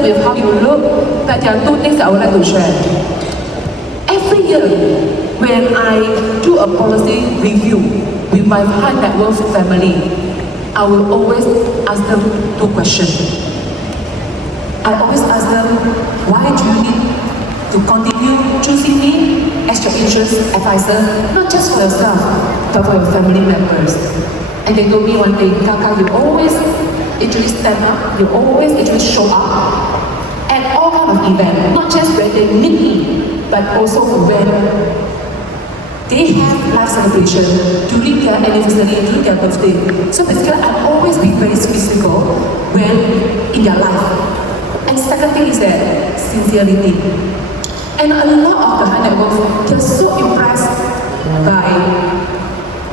consistent with how you look, but there are two things that I would like to share. Every year, when I do a policy review with my high net worth family, I will always ask them two questions. I always ask them, why do you need to continue choosing me as your insurance advisor, not just for yourself, but for your family members? And they told me one thing, Kaka, you always actually stand up, you always actually show up at all kinds of events, not just when they need me, but also when they have life celebration, during their anniversary, during their birthday. So basically, I always be very physical when in their life. And second thing is that sincerity. And a lot of the high net worth, they're so impressed by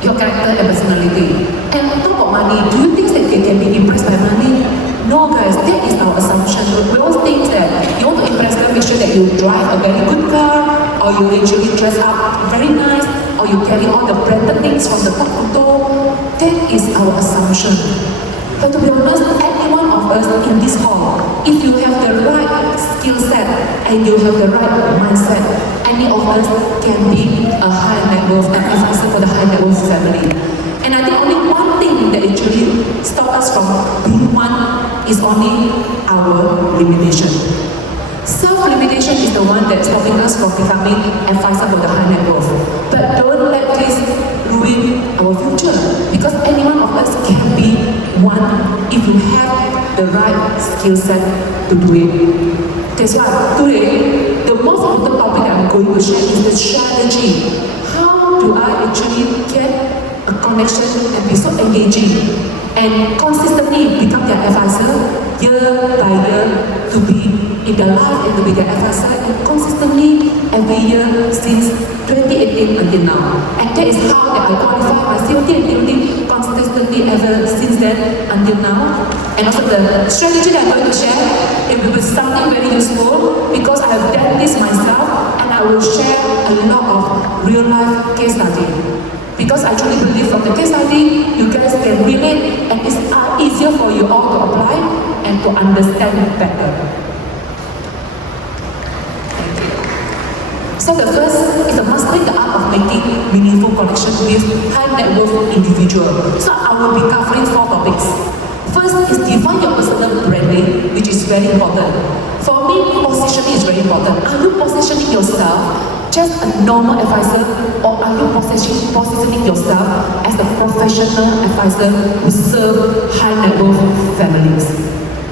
your character and personality. And on top of money, do you think that they can be impressed by money? No guys, that is our assumption. We always think that you want to impress them, make sure that you drive a very good car, or you actually dress up very nice, or you carry all the branded things from the top to toe. That is our assumption. But to be honest, any one of us in this hall, if you have the right skill set and you have the right mindset, any of us can be a high net worth advisor for the high net worth family. And I think only one thing that actually stops us from being one is only our limitation. Self-limitation is the one that's stopping us from becoming advisor for the high net worth. But don't let this ruin our future, because any one of us can be one if you have the right skill set to do it. That's why today, the most important topic that I'm going to share is the strategy. How do I actually get a connection and be so engaging and consistently become their advisor year by year, to be in their life and to be their advisor, and consistently every year since 2018 until now. And that is how that I qualify my COT and DOT consistently ever since then until now. And also the strategy that I'm going to share, it will be something very useful because I have done this myself, and I will share a lot of real life case study. Because I truly believe from the case study, you guys can relate, and it's easier for you all to apply and to understand better. Thank you. So the first is mastering the art of making meaningful connections with high net worth individuals. So I will be covering 4 topics. First is define your personal branding, which is very important. For me, positioning is very important. Are you positioning yourself just a normal advisor, or are you positioning yourself as a professional advisor who serve high net worth families?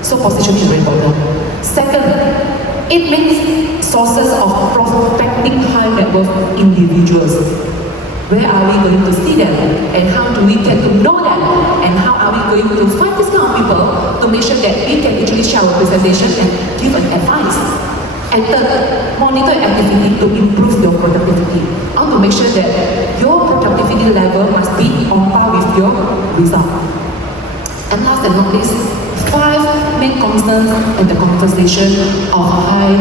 So positioning is very important. Second, it means sources of prospecting high net worth individuals. Where are we going to see them, and how do we get to know them, and how are we going to find this kind of people to make sure that we can actually share our presentation and give an advice. And third, monitor activity to improve your productivity. I want to make sure that your productivity level must be on par with your result. And last and not least, 5 main concerns in the conversation of high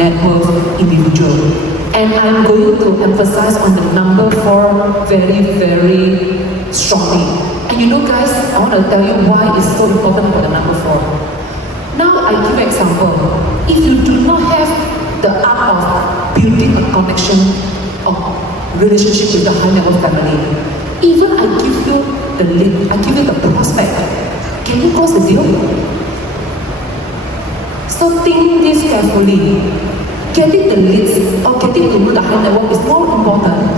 net worth individual. And I'm going to emphasize on the number 4 very, very strongly. And you know guys, I want to tell you why it's so important for the number 4. Now I give an example. If you do not have the art of building a connection of relationship with the high net worth family, even I give you the lead, I give you the prospect, can you close the deal? So think this carefully. Getting the leads or getting to know the high net worth is more important,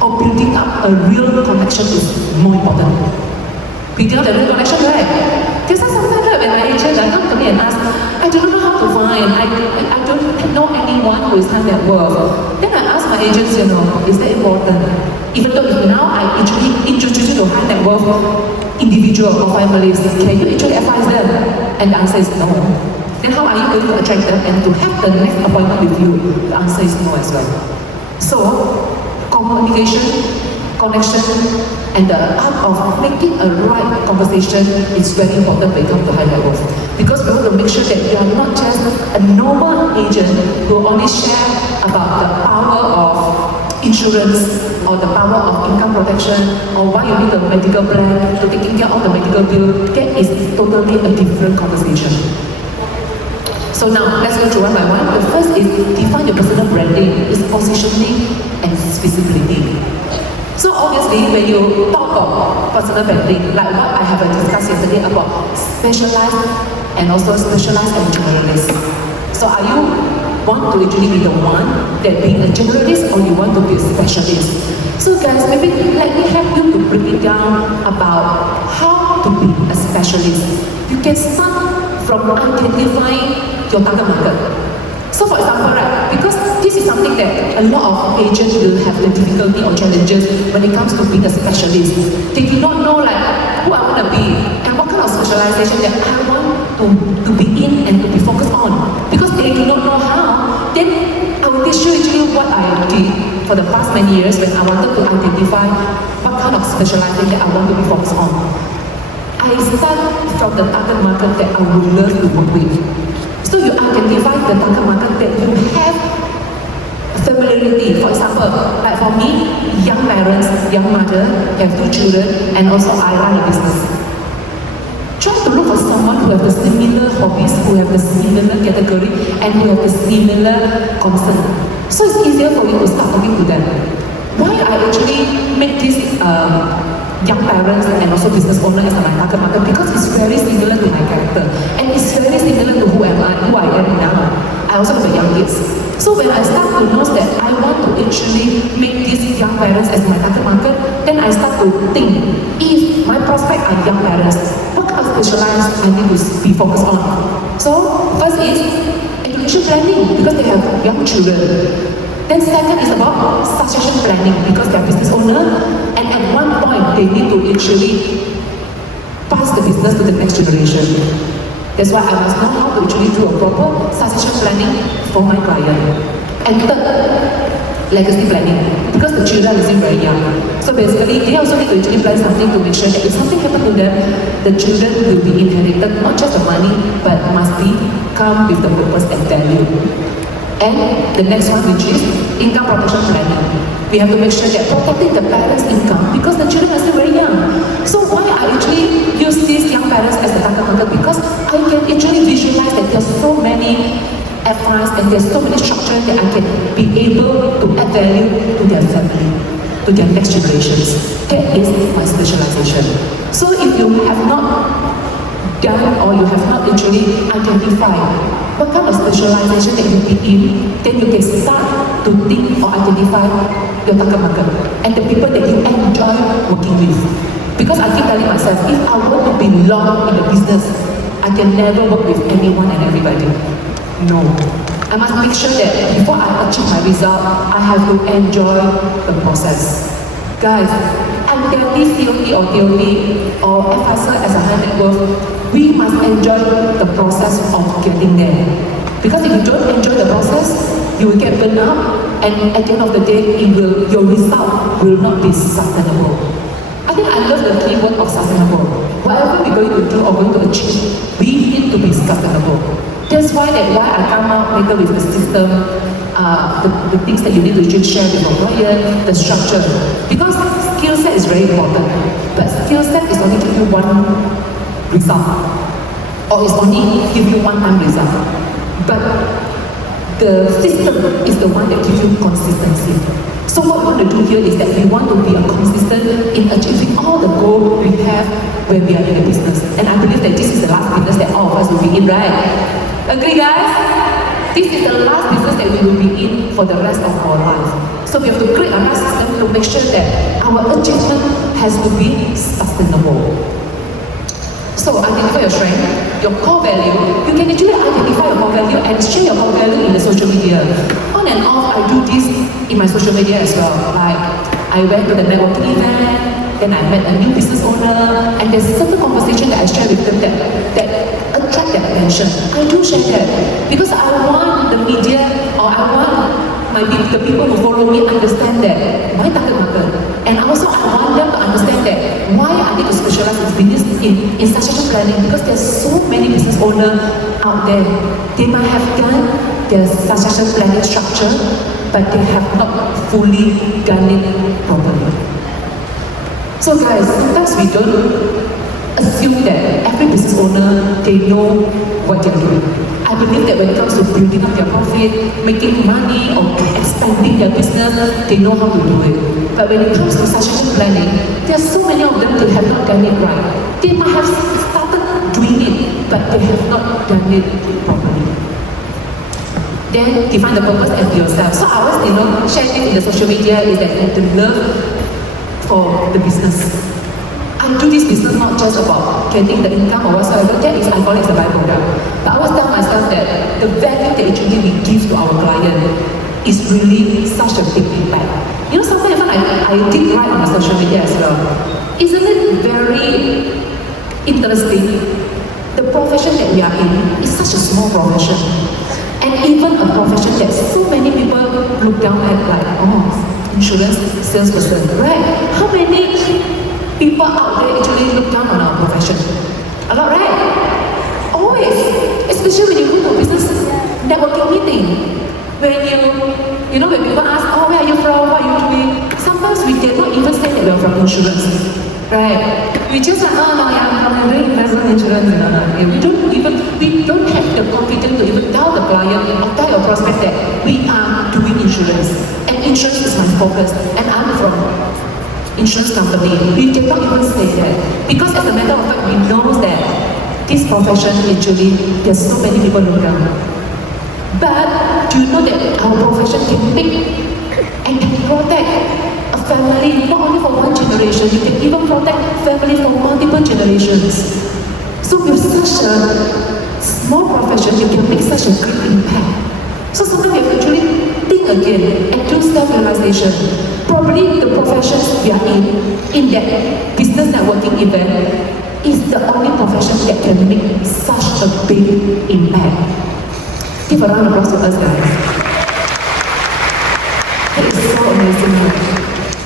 or building up a real connection is more important. Building up the real connection, right? Because sometimes when my agent come to me and ask, I don't know how to find, I don't know anyone who is high net worth. Then I ask my agents, is that important? Even though if now I actually introduce you to high net worth individual or families, can you actually advise them? And the answer is no. Then how are you going to attract them and to have the next appointment with you? The answer is no as well. So, communication, connection, and the art of making a right conversation is very important when it comes to high net worth. Because we want to make sure that you are not just a normal agent who only share about the power of insurance or the power of income protection or why you need a medical plan to taking care of the medical bill. That is totally a different conversation. So now, let's go through one by one. The first is define your personal branding, its positioning and its visibility. So obviously, when you talk about personal branding, like what I have discussed yesterday about specialized and also specialized and generalist. So are you want to actually be the one that being a generalist or you want to be a specialist? So guys, maybe let me help you to break it down about how to be a specialist. You can start from identifying your target market. So for example, right, because this is something that a lot of agents will have the difficulty or challenges when it comes to being a specialist. They do not know like who I want to be and what kind of specialization that I want to be in and to be focused on. Because they do not know how, then I will show you what I did for the past many years when I wanted to identify what kind of specialization that I want to be focused on. I start from the target market that I would love to work with. So you identify the target market that you have familiarity. For example, like for me, young parents, young mother, have 2 children, and also I run a business. Try to look for someone who have the similar hobbies, who have the similar category, and who have the similar concern. So it's easier for you to start talking to them. Why I actually make this young parents and also business owners as my target market? Because it's very similar to my character, and it's very similar to who I am now. I also have a young kids. So when I start to know that I want to actually make these young parents as my target market, then I start to think, if my prospect are young parents, what kind of specialized I need to be focused on? So first is education planning, because they have young children. Then second is about succession planning, because they're business owner, and at one point they need to actually pass the business to the next generation. That's why I must know how to actually do a proper succession planning for my client. And third, legacy planning, because the children are still very young. So basically, they also need to actually plan something to make sure that if something happens to them, the children will be inherited, not just the money, but must be come with the purpose and value. And the next one, which is income protection planning. We have to make sure that protecting the parents' income, because the children are still very young. So why I actually use these young parents as a target market? Because I can actually visualize that there's so many efforts and there's so many structures that I can be able to add value to their family, to their next generations. That is my specialization. So if you have not done or you have not actually identified what kind of specialization that you be in, then you can start to think or identify your target market and the people that you enjoy working with. Because I keep telling myself, if I want to belong in the business, I can never work with anyone and everybody. No. I must make sure that before I achieve my result, I have to enjoy the process. Guys, unhealthy COT or TOT or FSR as a high net worth, we must enjoy the process of getting there. Because if you don't enjoy the process, you will get burned out, and at the end of the day, your result will not be sustainable. I think I love the key word of sustainable. Whatever we're going to do or going to achieve, we need to be sustainable. That's why I come out later with the system, the things that you need to share with your client, the structure. Because skill set is very important, but skill set is only give you one result, or it's only give you one time result. But the system is the one that gives you consistency. So what we want to do here is that we want to be consistent in achieving all the goals we have when we are in the business. And I believe that this is the last business that all of us will be in, right? Agree, guys? This is the last business that we will be in for the rest of our life. So we have to create a life system to make sure that our achievement has to be sustainable. So identify your strength, your core value. You can actually identify your core value and share your core value in the social media. On and off, I do this in my social media as well. Like, I went to the networking event, then I met a new business owner, and there's a certain conversation that I share with them that attract their attention. I do share that because I want the media, or I want the people who follow me understand that my target market, and also I want them to understand that why I need to specialize in succession planning, because there's so many business owners out there. They might have done their succession planning structure, but they have not fully done it properly. So guys, sometimes we don't assume that every business owner, they know what they're doing. I believe that when it comes to building up their profit, making money or expanding their business, they know how to do it. But when it comes to succession planning, there are so many of them that have not done it right. They might have started doing it, but they have not done it properly. Then define the purpose and yourself. So I always, share it in the social media is that the love for the business. I do this business not just about getting the income or whatsoever. That is, I call it a byproduct. But I always tell myself that the value that actually we give to our client is really such a big impact. Sometimes even I did write on my social media as well. Isn't it very interesting? The profession that we are in is such a small profession. And even a profession that so many people look down at, like, insurance salesperson, right? How many people out there actually look down on our profession? A lot, right? Always. Especially when you go to a business networking meeting. When people ask, where are you from, what are you doing? Sometimes we cannot even say that we are from insurance. Right? We just like, I'm doing investment insurance. We don't have the confidence to even tell the client or tell your prospect that we are doing insurance. And insurance is my focus. And I'm from insurance company. We cannot even say that. Because as a matter of fact, we know that this profession actually, there's so many people look down. But do you know that our profession can make and can protect a family, not only for one generation, you can even protect family for multiple generations. So with such a small profession, you can make such a great impact. So sometimes you have to actually think again and do self-realization. Probably the professions we are in that business networking event, is the only profession that can make such a big impact. Give a round of applause to us, guys. That is so amazing.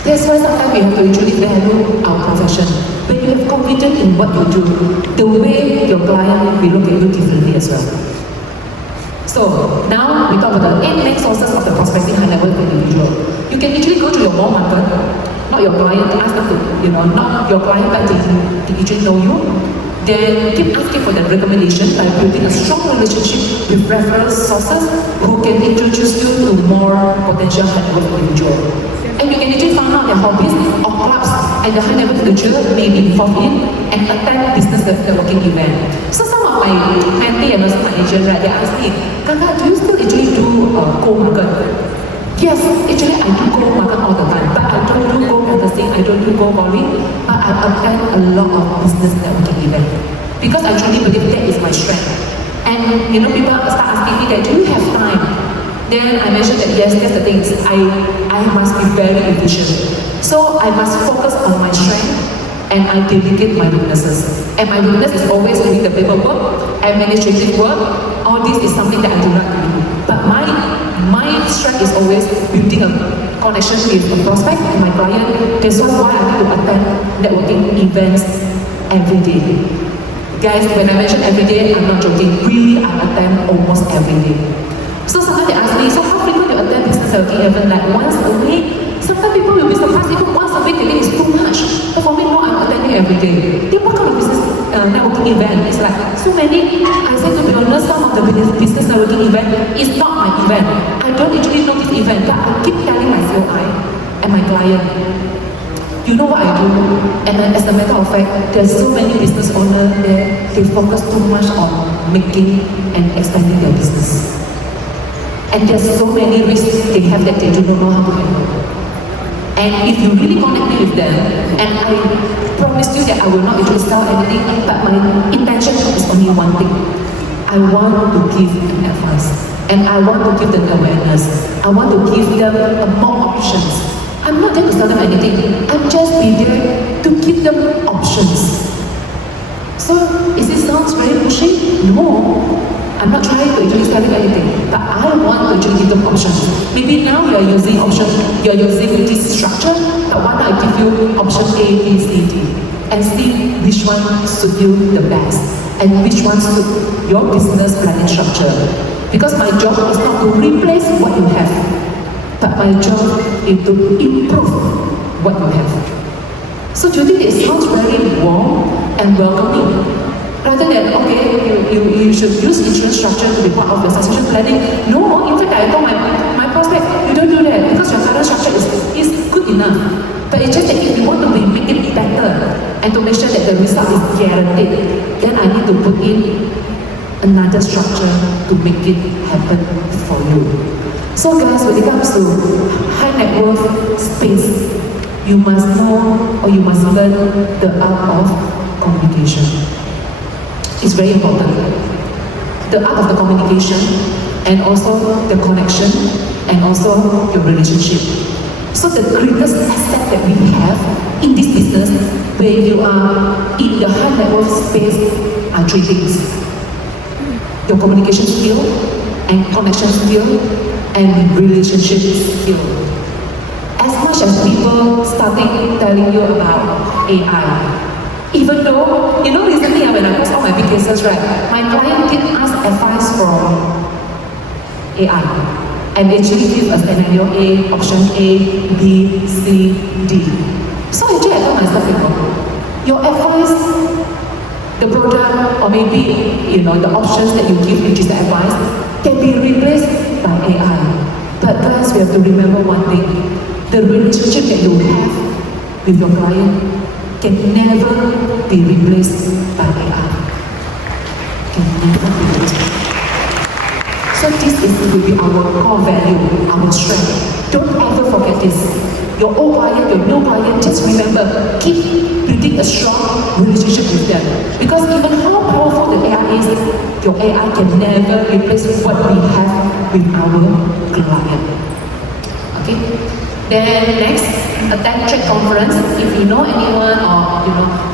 That's why sometimes we have to actually value our profession. When you have confidence in what you do, the way your client will look at you differently as well. So now we talk about the 8 main sources of the prospecting high net worth individual. You can actually go to your warm market, not your client, to ask them to, not your client, but to actually know you. Then keep asking for the recommendation by building a strong relationship with referral sources who can introduce you to more potential high net worth individual. And you can actually find out their hobbies or clubs and the high net worth individual may be involved in and attend business networking event. So some of my mentee and also my agent, right, they ask me, Kaka, do you still actually do cold market? Yes, actually I do cold market all the time, but I don't do cold canvassing, I don't do cold calling, but I attend a lot of business networking events because I truly believe that is my strength. And people start asking me that, do you have time? Then I mentioned that yes, that's the thing. I must be very efficient. So I must focus on my strength and I delegate my weaknesses. And my weakness is always doing the paperwork, administrative work. All this is something that I do not do. But my strength is always building a connection with a prospect and my client. That's why I need to attend networking events every day. Guys, when I mention every day, I'm not joking. Really, I attend almost every day. So sometimes they ask me, so how frequent you attend business networking event? Like once a week? Sometimes people will be surprised, even once a week they think it's too much. But for me, no, I'm attending every day. Then what kind of business networking event? It's like so many. I say to be honest, some of the business networking event is not my event. I don't actually know this event, but I keep telling my COI and my client, you know what I do? And then as a matter of fact, there's so many business owners there, they focus too much on making and expanding their business. And there's so many risks they have that they do not know how to handle. And if you really connect me with them, and I promise you that I will not actually sell anything, but my intention is only one thing. I want to give them advice. And I want to give them awareness. I want to give them more options. I'm not there to sell them anything. I'm just be there to give them options. So, is this sounds very pushy? No. I'm not trying to actually sell them anything, but I want to actually give them options. Maybe now you are using option, you are using this structure, but why not I give you option A, B, C, D, and see which one suits you the best, and which one suits your business planning structure. Because my job is not to replace what you have, but my job is to improve what you have. So do you think it sounds very warm and welcoming? Rather than, okay, you should use insurance structure to be part of your succession planning. No, in fact, I told my prospect, you don't do that because your current structure is good enough. But it's just that if you want to make it better and to make sure that the result is guaranteed, then I need to put in another structure to make it happen for you. So guys, when it comes to high net worth space, you must know or you must learn the art of communication. It's very important. The art of the communication and also the connection and also your relationship. So the greatest asset that we have in this business where you are in the high net worth space are three things. Your communication skill and connection skill and relationship skill. As much as people starting telling you about AI, even though, recently when I post all my big cases, right, my client did ask advice from AI and actually give us scenario A, option A, B, C, D. So actually I told myself, your advice, the product, or maybe, the options that you give, which is the advice, can be replaced by AI. But guys, we have to remember one thing. The relationship that you have with your client can never be replaced by AI. Can never be replaced. So this will be our core value, our strength. Don't ever forget this. Your old client, your new client, just remember, keep building a strong relationship with them. Because even how powerful the AI is, your AI can never replace what we have with our client. Okay? Then next, attend trade conference. If you know anyone or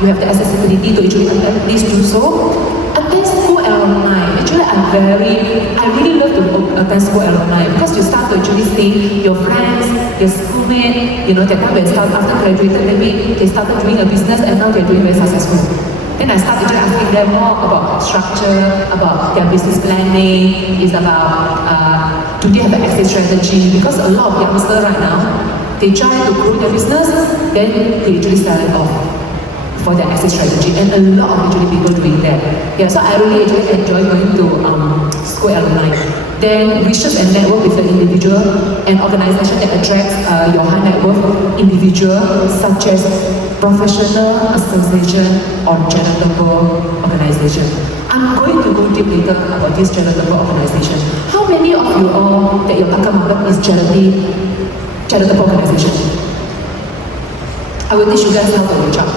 you have the accessibility to actually attend, please do so. Attend school alumni. Actually, I really love to attend school alumni because you start to actually see your friends, your schoolmates. That time when after graduated, maybe they started doing a business and now they're doing very successful. Then I start actually asking them more about structure, about their business planning. It's about do they have an exit strategy? Because a lot of youngsters right now, they try to grow their business, then they actually sell it off for their exit strategy. And a lot of actually people doing that. Yeah, so I really actually enjoy going to school alumni. Then research and network with the individual and organization that attracts your high net worth individual, such as professional association or charitable organization. I'm going to go deep later about this charitable organization. How many of you all that your Kaka market is charitable organization? I will teach you guys how to reach out.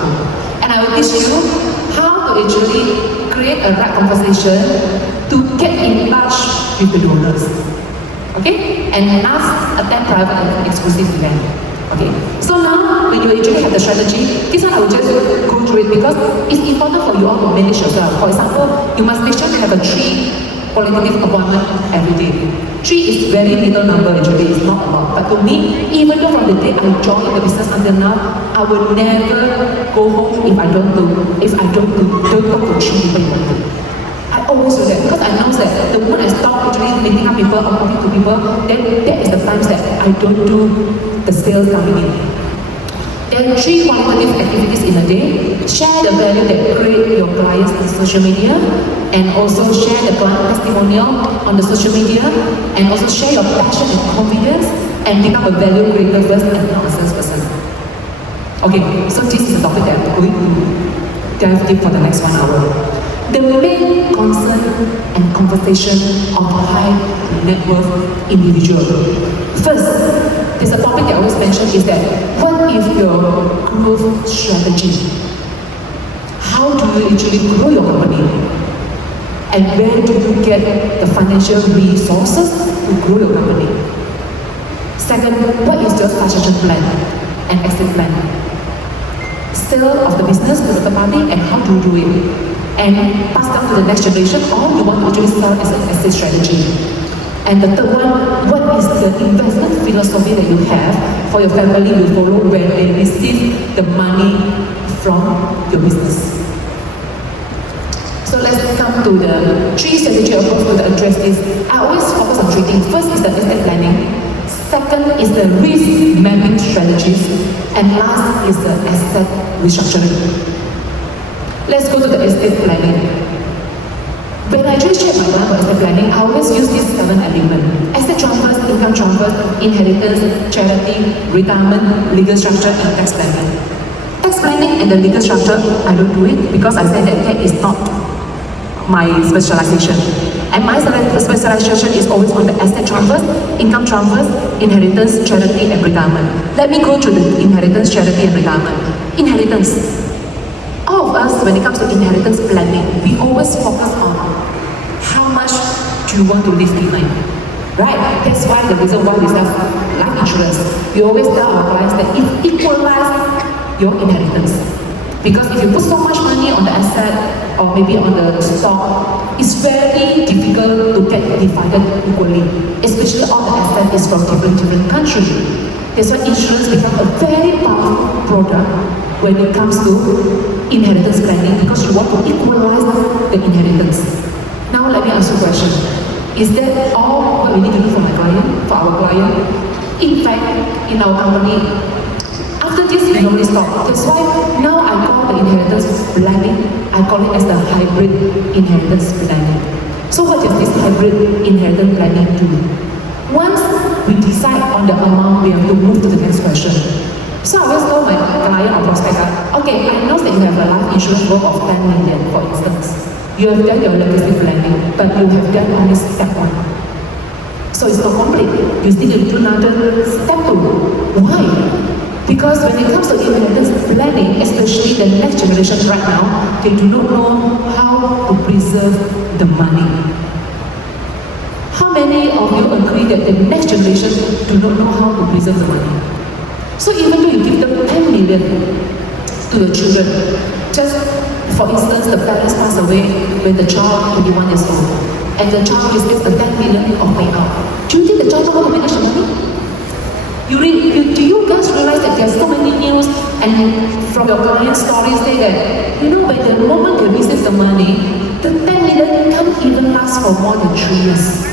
And I will teach you how to actually create a right conversation to get in touch with the donors. Okay? And attend private and exclusive event. Okay? So now, when you actually have the strategy, this one I will just go through it because it's important for you all to manage yourself. For example, you must make sure you have a 3 qualitative appointment every day. 3 is very little number actually, it's not a lot. But to me, even though from the day I joined the business until now, I will never go home if I don't talk to 3 people in a day. I always do that because I know that the moment I stop actually meeting up people or talking to people, then that is the times that I don't do the sales coming in. Then 3 qualitative activities in a day. Share the value that create your clients on social media, and also share the client testimonial on the social media, and also share your passion and confidence, and become a value creator first and not a salesperson. Okay, so this is the topic that I'm going to dive deep for the next 1 hour. The main concern and conversation of a high net worth individual. First, there's a topic that I always mention is that what is your growth strategy? How do you actually grow your company? And where do you get the financial resources to grow your company? Second, what is your succession plan and exit plan? Sale of the business to the third party and how do you do it? And pass down to the next generation, or you want to actually sell as an exit strategy. And the third one, what is the investment philosophy that you have for your family you follow when they receive the money from your business? So let's come to the 3 strategy approach to address this. I always focus on 3 things. First is the estate planning. Second is the risk mapping strategies. And last is the asset restructuring. Let's go to the estate planning. When I just check my plan for estate planning, I always use these 7 elements: asset transfers, income transfers, inheritance, charity, retirement, legal structure, and tax planning. Tax planning and the legal structure, I don't do it because I said that is not my specialization. And my specialization is always on the asset transfers, income transfers, inheritance, charity, and retirement. Let me go to the inheritance, charity, and retirement. Inheritance. All of us, when it comes to inheritance planning, we always focus on how much do you want to leave behind, right? That's why the reason why we sell life insurance. We always tell our clients that it equalizes your inheritance. Because if you put so much money on the asset or maybe on the stock, it's very difficult to get divided equally. Especially all the asset is from different countries. That's why insurance becomes a very powerful product when it comes to inheritance planning, because you want to equalize the inheritance. Now let me ask you a question. Is that all what we need to do for our client? In fact, in our company, after this we normally stop. That's why now I call the inheritance planning, I call it as the hybrid inheritance planning. So what does this hybrid inheritance planning do? Once we decide on the amount, we have to move to the next question. So I always tell my client or prospect, okay, I know that you have a life insurance worth of 10 million, for instance. You have done your legacy planning, but you have done only step 1. So it's not complete. You still need to do another step 2. Why? Because when it comes to inheritance planning, especially the next generation right now, they do not know how to preserve the money. How many of you agree that the next generation do not know how to preserve the money? So even though you give them 10 million to the children, just for instance, the parents pass away when the child is 21 years old, and the child receives the 10 million of payout. Do you think the child knows how to manage the money? Do you guys realize that there are so many news and from your client stories say that, when the moment they receive the money, the 10 million can't even last for more than 3 years.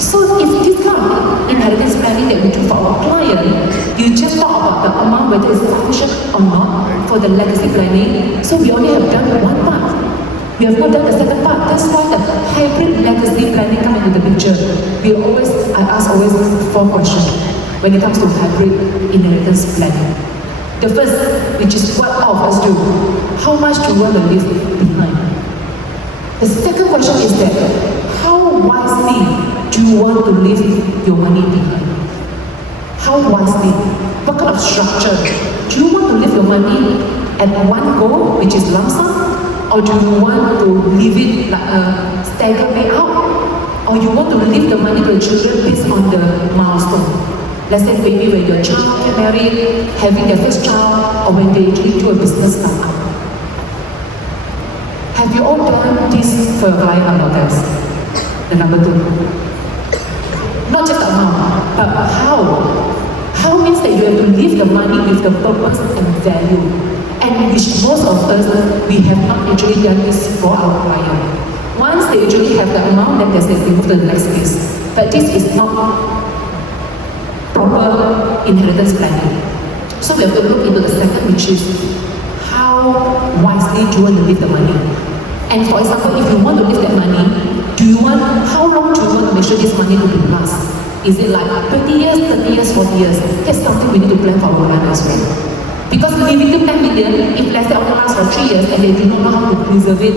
So if this kind of inheritance planning that we do for our client, you just talk about the amount, whether it's sufficient or not for the legacy planning. So we only have done one part. We have not done the second part. That's why the hybrid legacy planning comes into the picture. I ask always 4 questions when it comes to hybrid inheritance planning. The first, which is what all of us do, how much do you want to leave behind? The second question is that, how wisely do you want to leave your money behind? How wisely? What kind of structure? Do you want to leave your money at one go, which is lump sum? Or do you want to leave it like a staggered payout? Or you want to leave the money to the children based on the milestone? Let's say maybe when your child get married, having their first child, or when they actually do a business startup. Have you all done this for your client or not, guys? The number 2. Not just amount, but how. How means that you have to leave the money with the purpose and value. And which most of us, we have not actually done this for our client. Once they actually have the amount, then they say they move to the next phase. But this is not proper inheritance planning. So we have to look into the second, which is how wisely do you want to leave the money? And for example, if you want to leave that money, how long do you want to make sure this money will be last? Is it like 20 years, 30 years, 40 years? That's something we need to plan for our client as well. Because leaving them 10 million, if let's say only lasts for 3 years and they do not know how to preserve it,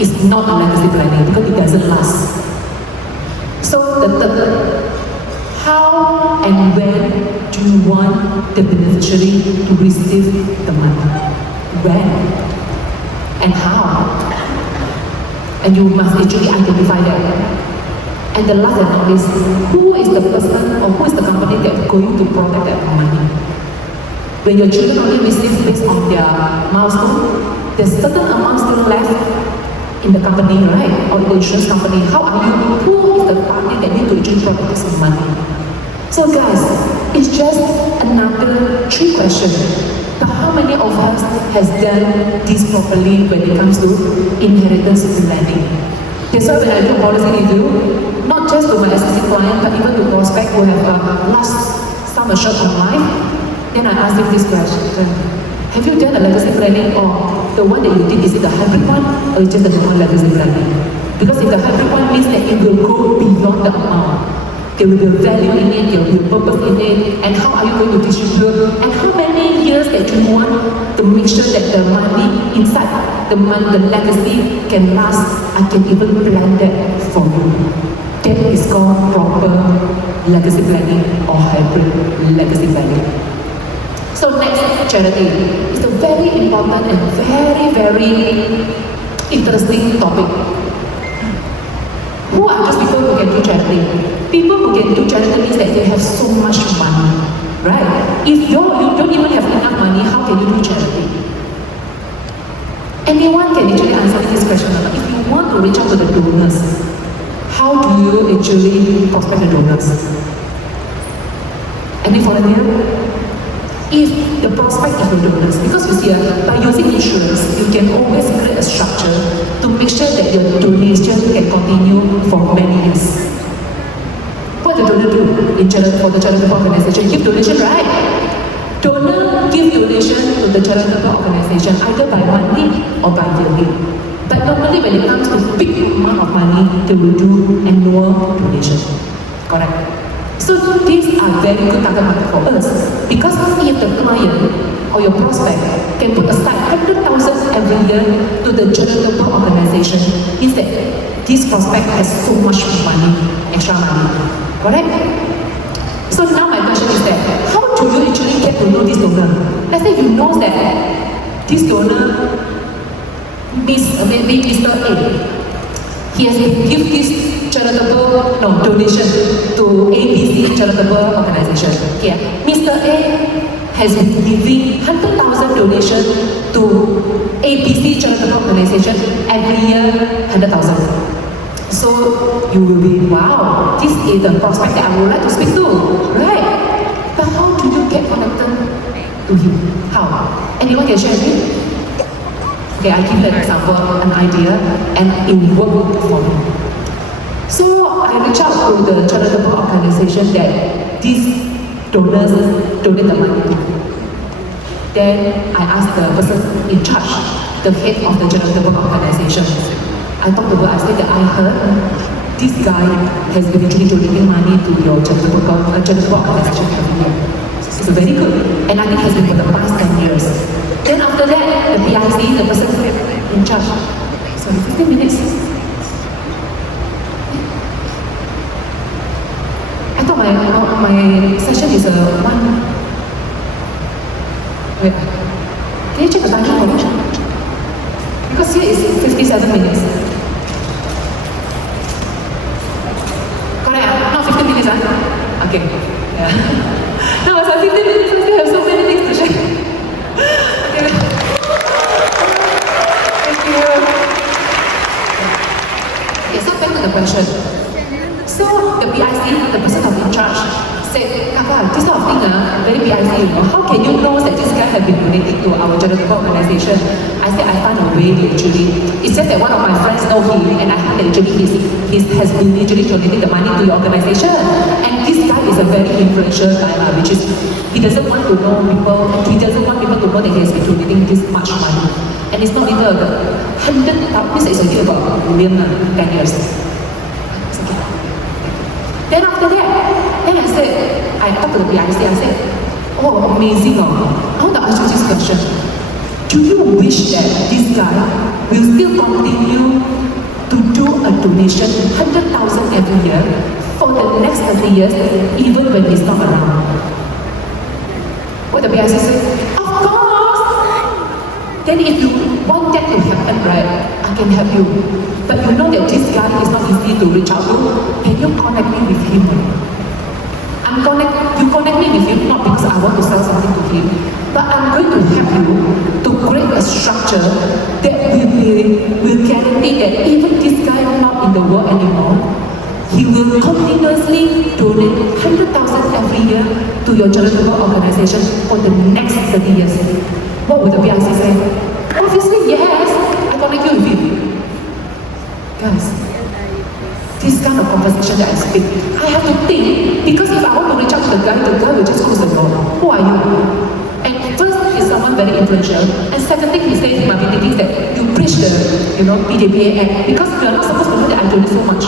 it's not a legacy planning because it doesn't last. So the third, how and when do you want the beneficiary to receive the money? When? And how? And you must actually identify that. And the last and not least, who is the person or who is the company that is going to protect that money? When your children only receive based on their milestone, there's certain amount still left in the company, right? Or in the insurance company. Who is the party that need to actually protect this money? So guys, it's just another 3 questions. But how many of us has done this properly when it comes to inheritance planning? That's why when I do policy review, not just to my existing client, but even to prospect who have lost some assured on life, then I ask them this question. Have you done a legacy planning, or the one that you did, is it the hybrid one or is it just the normal legacy planning? Because if the hybrid one means that it will go beyond the amount. There will be a value in it, there will be a purpose in it, and how are you going to distribute, and how many years that you want to make sure that the money inside, the legacy can last. I can even plan that for you. That is called proper legacy planning or hybrid legacy planning. So next, charity. It's a very important and very interesting topic. Who are those people who can do charity? People who can do charity means that they have so much money, right? If you don't even have enough money, how can you do charity? Anyone can actually answer this question. If you want to reach out to the donors, how do you actually prospect the donors? Any volunteer? If the prospect of the donors, because you see, by using insurance, you can always create a structure to make sure that your donation can continue for many years. What the donor do for the charitable organization? Give donation, right? Donor give donation to the charitable organization either by monthly or by yearly. But normally when it comes to big amount of money, they will do annual donation. Correct? So these are very good target market for us, because if the client or your prospect can put aside 100,000 every year to the charitable organization, is that this prospect has so much money, extra money, correct? So now my question is that, how do you actually get to know this donor? Let's say you know that this donor, maybe Mr. A, he has given this donation to ABC charitable organization. Here, Mr. A has been giving 100,000 donation to ABC charitable organization every year, 100,000. So you will be, wow, this is the prospect that I would like to speak to, right? But how do you get connected to him? How? Anyone can share with me? Okay, I give an example, an idea, and it worked for me. So I reached out to the charitable organization that these donors donate the money to. Then I asked the person in charge, the head of the charitable organization. I talked to her, I said that I heard this guy has been actually donating money to your charitable organization every year. It's very good, and I think it has been for the past 10 years. Then after that, the PIC, the person in charge, sorry, 15 minutes. I thought my session is one. Wait, can you check the time for me? Because here is 57 minutes. Correct, not 15 minutes, huh? Okay. Yeah. No, it's like 15 minutes, I still have so many things to share. Okay. Thank you. Okay, so back to the question. So the PIC, the person in charge, said, Kaka, this sort of thing, very PIC, how can you know that this guy has been donating to our charitable organization? I said, I found a way to actually, it's just that one of my friends know him, and I heard that actually he has been actually donating the money to your organization. And this guy is a very influential guy, which is, he doesn't want to know people, he doesn't want people to know that he has been donating this much money. And it's not even 100,000, it's only about a million, 10 years. Then after that, then I said, I talked to the PIC, I said, oh, amazing, I want to ask you this question. Do you wish that this guy will still continue to do a donation, 100,000 every year, for the next 30 years, even when he's not around? What the PIC said, of course! Then if you want that to happen, right, I can help you. But you know that this guy is not easy to reach out to. Can you connect me with him? You connect me with him not because I want to sell something to him, but I'm going to help you to create a structure that will guarantee that even this guy not in the world anymore, he will continuously donate 100,000 every year to your charitable organization for the next 30 years. What would the PIC say? Obviously, yes, I connect you with him. Guys, this kind of conversation that I speak, I have to think, because if I want to reach out to the guy will just close the door. Who are you? And first is someone become very influential. And second thing he says in my meetings that you preach the, PJPA Act because we are not supposed to know that I donate so much.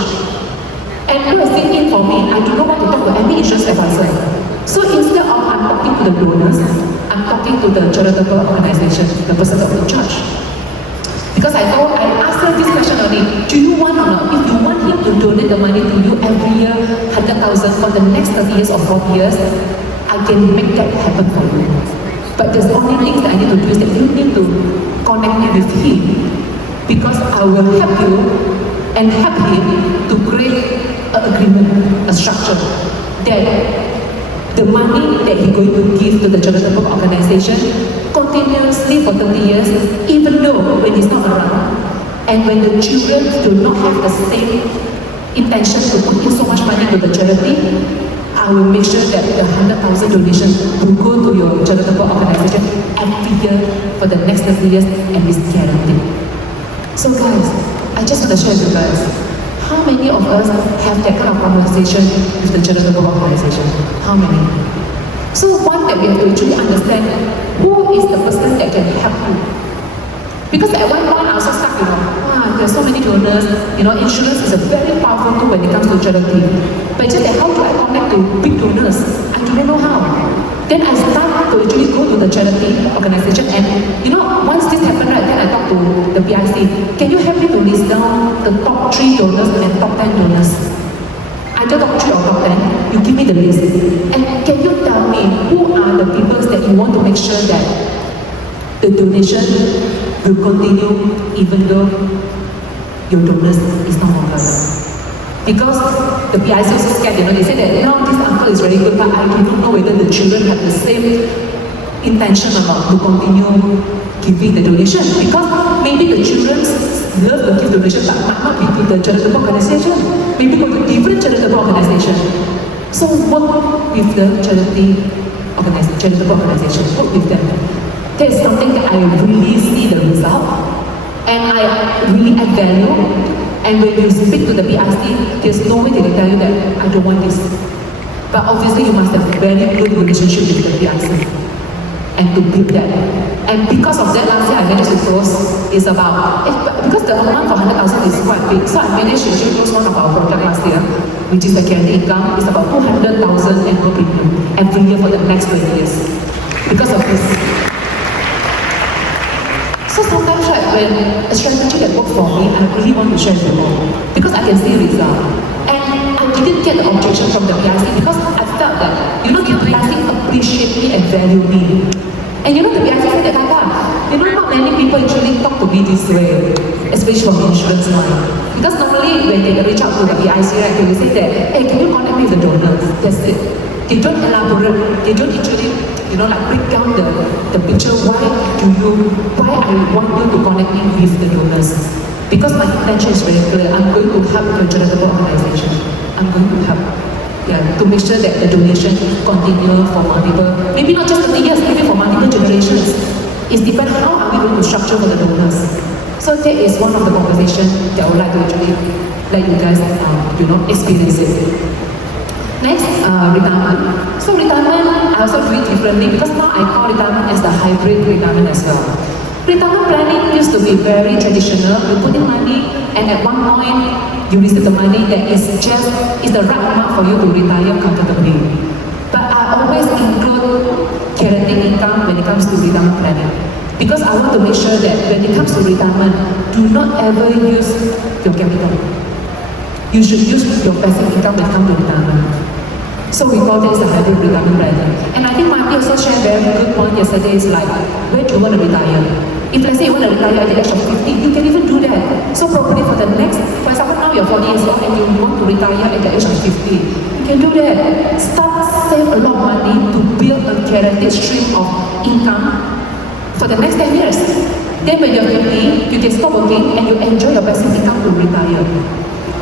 And it was in for me, I do not want to talk to any insurance advisor. So instead of I'm talking to the donors, I'm talking to the charitable organization, the person of the church. Because I asked her this question only, do you want or not? If you want him to donate the money to you every year, 100,000 for the next 30 years or 40 years, I can make that happen for you. But there's only things that I need to do is that you need to connect me with him. Because I will help you and help him to create an agreement, a structure that the money that he's going to give to the charitable organization continuously for 30 years, even though when he's not around, and when the children do not have the same intention to put in so much money to the charity, I will make sure that the 100,000 donation will go to your charitable organization every year for the next 30 years and is guaranteed. So guys, I just want to share with you guys, how many of us have that kind of conversation with the charitable organization? How many? So one that we have to actually understand who is the person that can help you. Because at one point I was so stuck, there are so many donors, insurance is a very powerful tool when it comes to charity. But just that how do I connect to big donors? I don't know how. Then I started to actually go to the charity organization and once this happened, right, then I talked to the BIC. Can you help me to list down the top 3 donors and top 10 donors? Either top 3 or top 10, you give me the list. And can you tell me who are the people that you want to make sure that the donation will continue even though your donors is no longer? Because the PIC is so scared, they say that, this uncle is very good, but I do not know whether the children have the same intention or not to continue giving the donation. Because maybe the children love to give donation, but might not be to the charitable organization. Maybe go to different charitable organization. So work with the charitable organization, work with them. That is something that I really see the result, and I really add value. And when you speak to the BRC, there's no way they can tell you that I don't want this. But obviously you must have a very good relationship with the BRC and to build that. And because of that, last year I managed to close is about, because the amount for 100,000 is quite big, so I managed to actually close one of our projects last year, which is a guaranteed income, is about 200,000 annual premium every year for the next 20 years. Because of this. So sometimes, right, when a strategy that worked for me, I really want to share with you because I can see result. And I didn't get the objection from the PIC because I felt that, the PIC appreciate me and value me. And the PIC said that, Kaka, not many people actually talk to me this way, especially from the insurance line. Because normally when they reach out to the PIC, right, they will say that, hey, can you connect me with the donors? That's it. They don't elaborate, they don't actually break down the picture, why I want you to connect me with the donors. Because my intention is very clear, I'm going to help the charitable organization. I'm going to help, to make sure that the donation continue for multiple, maybe not just 30 years, maybe for multiple generations. It depends how are we going to structure for the donors. So that is one of the conversations that I would like to actually let you guys, experience it. Next, retirement. So retirement, I also do it differently because now I call retirement as the hybrid retirement as well. Retirement planning used to be very traditional. You put in money and at one point you receive the money that is the right amount for you to retire comfortably. But I always include guaranteed income when it comes to retirement planning. Because I want to make sure that when it comes to retirement, do not ever use your capital. You should use your passive income when it comes to retirement. So we call this a hybrid retirement planning. And I think Marty also shared a very good point yesterday is like, where do you want to retire? If let's say you want to retire at the age of 50, you can even do that. So probably for example now you're 40 years old and you want to retire at the age of 50, you can do that. Start save a lot of money to build a guaranteed stream of income for the next 10 years. Then when you're 50, you can stop working and you enjoy your passive income to retire.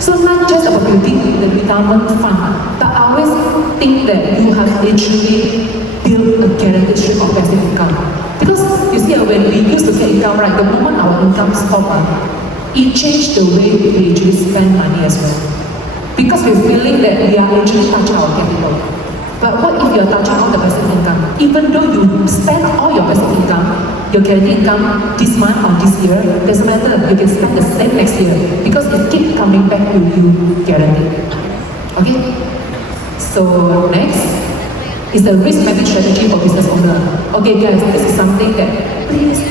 So not just about building the retirement fund, but I always think that you have literally built a guaranteed stream of passive income. Because you see, when we used to get income, right, the moment our income stopped, it changed the way we actually spend money as well. Because we're feeling that we are actually touching our capital. But what if you're touching on the passive income? Even though you spend all your passive income, your guaranteed income this month or this year, doesn't matter, you can spend the same next year because it keeps coming back to you guaranteed. Okay? So next is the risk management strategy for business owner. Okay guys, this is something that please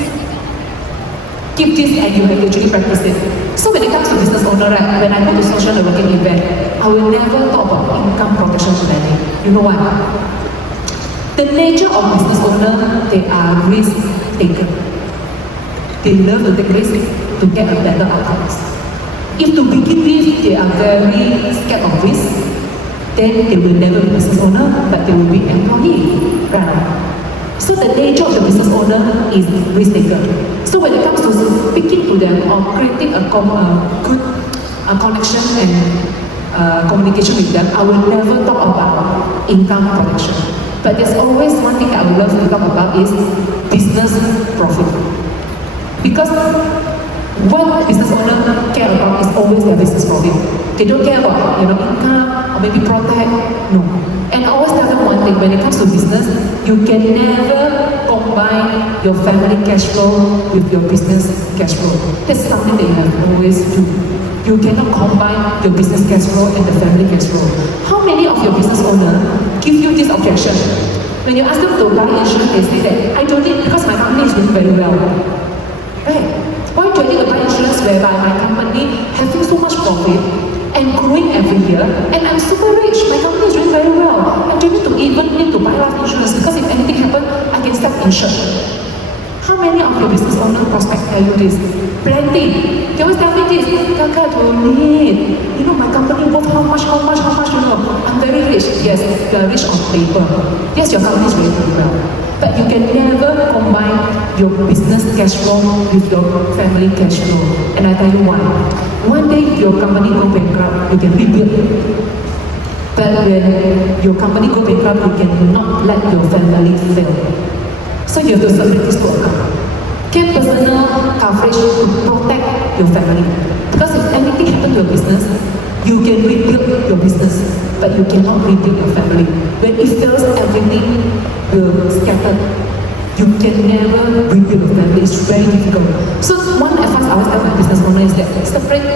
keep this and you have to actually practice it. So when it comes to business owner, right, when I go to social networking event, I will never talk about income protection planning. You know why? The nature of business owner, they are risk takers. They love to take risks to get a better outcomes. If to begin with, they are very scared of risk, then they will never be business owner, but they will be employee, right? So the nature of the business owner is risk taker. So when it comes to speaking to them or creating a good connection and communication with them, I will never talk about income protection. But there's always one thing that I would love to talk about is business profit. Because what business owner care about is always their business profit. They don't care about income or maybe protect. No. And I always tell them one thing, when it comes to business, you can never combine your family cash flow with your business cash flow. That's something that you have to always do. You cannot combine your business cash flow and the family cash flow. How many of your business owners give you this objection? When you ask them to buy insurance, they say that, I don't need because my company is doing very well. Right? Why do I need to buy insurance whereby my company having so much profit and growing every year, and I'm super rich, my company is doing very well. I don't even need to buy life insurance because if anything happens, I can self-insure. How many of your business owner prospects tell you this? Plenty. They always tell me this, Kaka, don't need. My company worth how much, I'm very rich. Yes, you are rich on paper. Yes, your company is doing very well. But you can never combine your business cash flow with your family cash flow. And I tell you why. One day your company go bankrupt, you can rebuild. But when your company go bankrupt, you cannot let your family fail. So you have to separate these two accounts. Get personal coverage to protect your family. Because if anything happens to your business, you can rebuild your business, but you cannot rebuild your family. When it fails, everything will scatter. You can never rebuild your family. It's very difficult. So one advice I always tell my business owner is that separate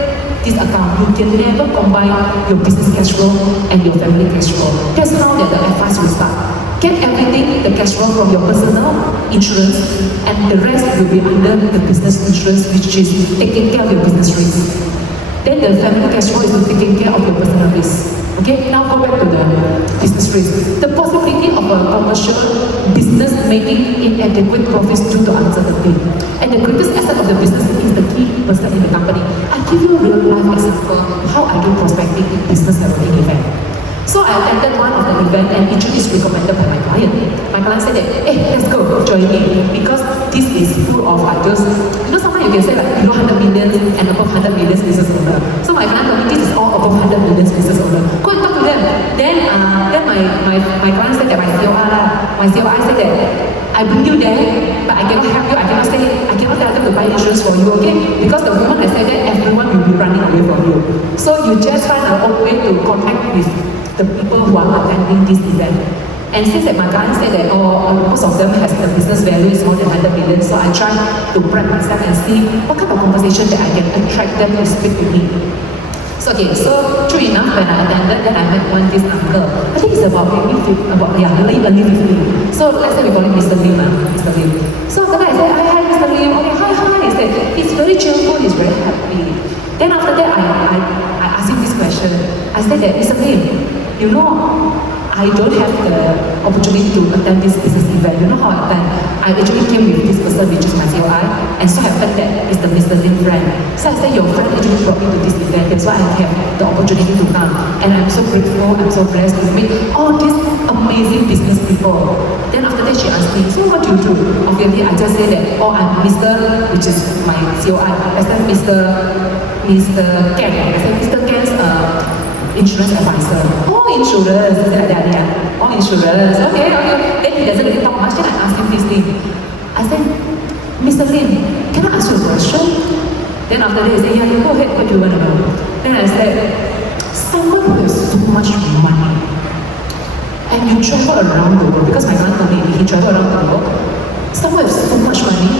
this account. You can never combine your business cash flow and your family cash flow. That's how that the advice will start. Get everything, the cash flow from your personal insurance, and the rest will be under the business insurance, which is taking care of your business risk. Then the family cash flow is taking care of your personal risk. Okay, now go back to the business risk. The possibility of a commercial business making inadequate profits due to uncertainty. And the greatest asset of the business is the key person in the company. I give you a real life example how I do prospecting in business networking event. So I attended one of the event and it is recommended by my client. My client said that, hey, let's go, join me. Because this is full of ideas. Sometimes you can say like below 100 million and above 100 million business owner. So my client told me this is all above 100 million business owner. Go and talk to them. Then my client said that my COI said that, I bring you there, but I cannot help you, I cannot tell them to buy insurance for you, okay? Because the moment I said that, everyone will be running away from you. So you just find an own way to connect with the people who are attending this event. And since that my client said that most of them has the business value is more than 100 million, so I try to prep myself and see what kind of conversation that I can attract them to speak to me. So true enough, when I attended, then I met this uncle. I think it's about maybe early 50. So let's say we call him Mr. Lim. Mr. Lim. So after that I said, hi Mr. Lim. Okay, hi. He said, he's very cheerful, he's very happy. Then after that I asked him this question. I said that, Mr. Lim, I don't have the opportunity to attend this business event. You know how I attend? I actually came with this person, which is my COI, and so happened that it's the Mr. Lim friend. So I said, your friend actually brought me to this event, that's why I have the opportunity to come. And I'm so grateful, I'm so blessed to meet all these amazing business people. Then after that, she asked me, so what do you do? Obviously, I just say that, I'm Mr., which is my COI. I said, Mr. Ken. I said, Mr. Ken's insurance advisor. Insurance. Insurance. Okay. Then he doesn't really talk much. Then I asked him this thing. I said, Mr. Lim, can I ask you a question? Then after that, he said, yeah, you go ahead. What do you want to know? Then I said, someone who has so much money, and you you travel around the world, because my grandma told me he traveled around the world. Someone with so much money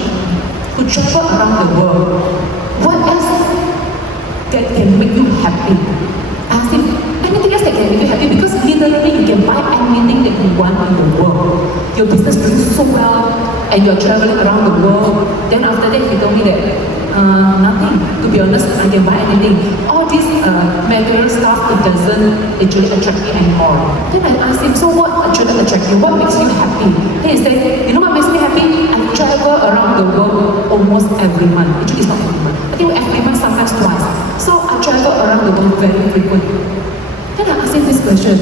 who travel around the world. What else that can make you happy? I asked him, anything else that can make you happy? Because literally you can buy anything that you want in the world. Your business doing so well and you're traveling around the world. Then after that he told me that nothing. To be honest, I can buy anything. All this material stuff, it doesn't actually attract me anymore. Then I asked him, so what actually attracts you? What makes you happy? Then he said, you know what makes me happy? I travel around the world almost every month. Actually, it's not every month. I think every month, sometimes twice. So I travel around the world very frequently. Then I asked him this question.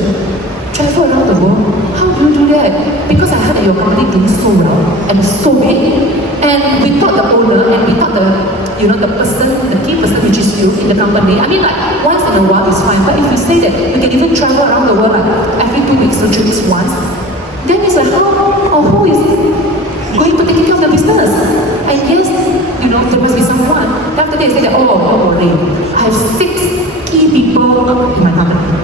Travel around the world? How do you do that? Because I heard that your company doing so well and so big. And we thought the owner and we thought the person, the key person which is you in the company. I mean, like once in a while is fine, but if you say that you can even travel around the world like every 2 weeks or 3 weeks once, then it's like, who is going to take care of the business? And yes, there must be someone. After they say that, don't worry, I have 6 key people in my company.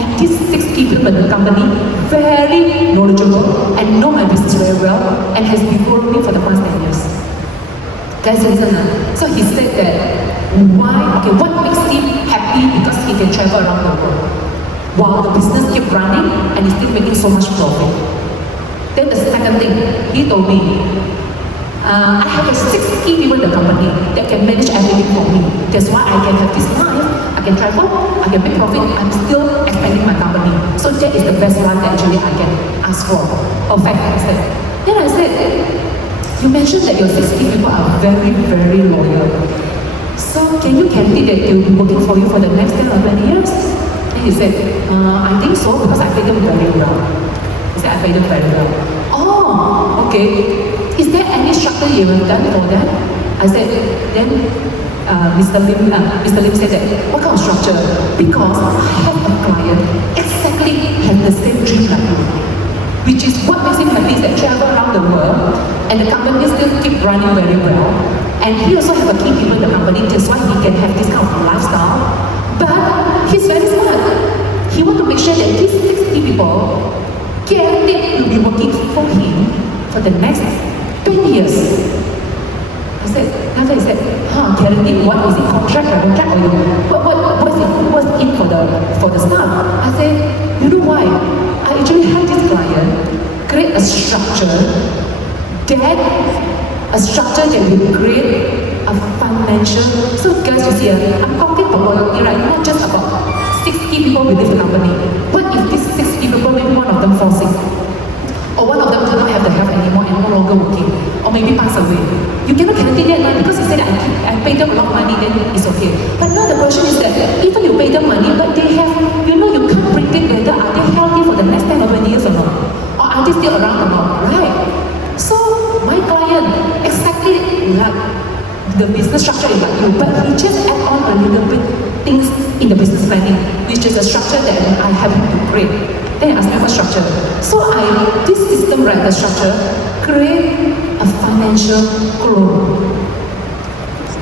And these 6 people in the company, very knowledgeable and know my business very well and has been following me for the past 10 years. Guys, listen. So he said that, what makes him happy because he can travel around the world while the business keep running and he's still making so much profit. Then the second thing, he told me, I have 6 key people in the company that can manage everything for me. That's why I can have this life. I can travel, I can make profit, I'm still expanding my company. So that is the best life that actually I can ask for. Fact, I said. Then I said, you mentioned that your 60 people are very, very loyal. So can you guarantee that they'll be working for you for the next 10 or 20 years? And he said, I think so because I pay them very well. He said, I pay them very well. Okay. Is there any structure you have done for that? I said, then Mr. Lim said that, what kind of structure? Because I have a client exactly has the same dream like you. Which is what makes him happy is that travel around the world and the company still keep running very well. And he also have a key people in the company, that's why he can have this kind of lifestyle. But he's very smart. He wants to make sure that these 60 people guaranteed to be working for him for the next 20 years. I said, he said, guaranteed what? Is it contract or what's in for the staff? I said, you know why? I actually have this client create a structure that will create a financial. So guys, you see, I'm talking about loyalty, right? Not just about 60 people within the company. What if these 60 people, maybe one of them falls sick? Or one of them does not have the health anymore and no longer working, or maybe pass away. You cannot guarantee that, right? Because you said that I pay them a lot of money, then it's okay. But now the question is that even you pay them money, but they have, you can't predict whether are they healthy for the next 10 or 20 years or not, or are they still around or not, right? So my client exactly like the business structure is like you, but he just add on a little bit things in the business planning, which is a structure that I have to create. Then I asked me what structure. So this system, right, the structure, create a financial growth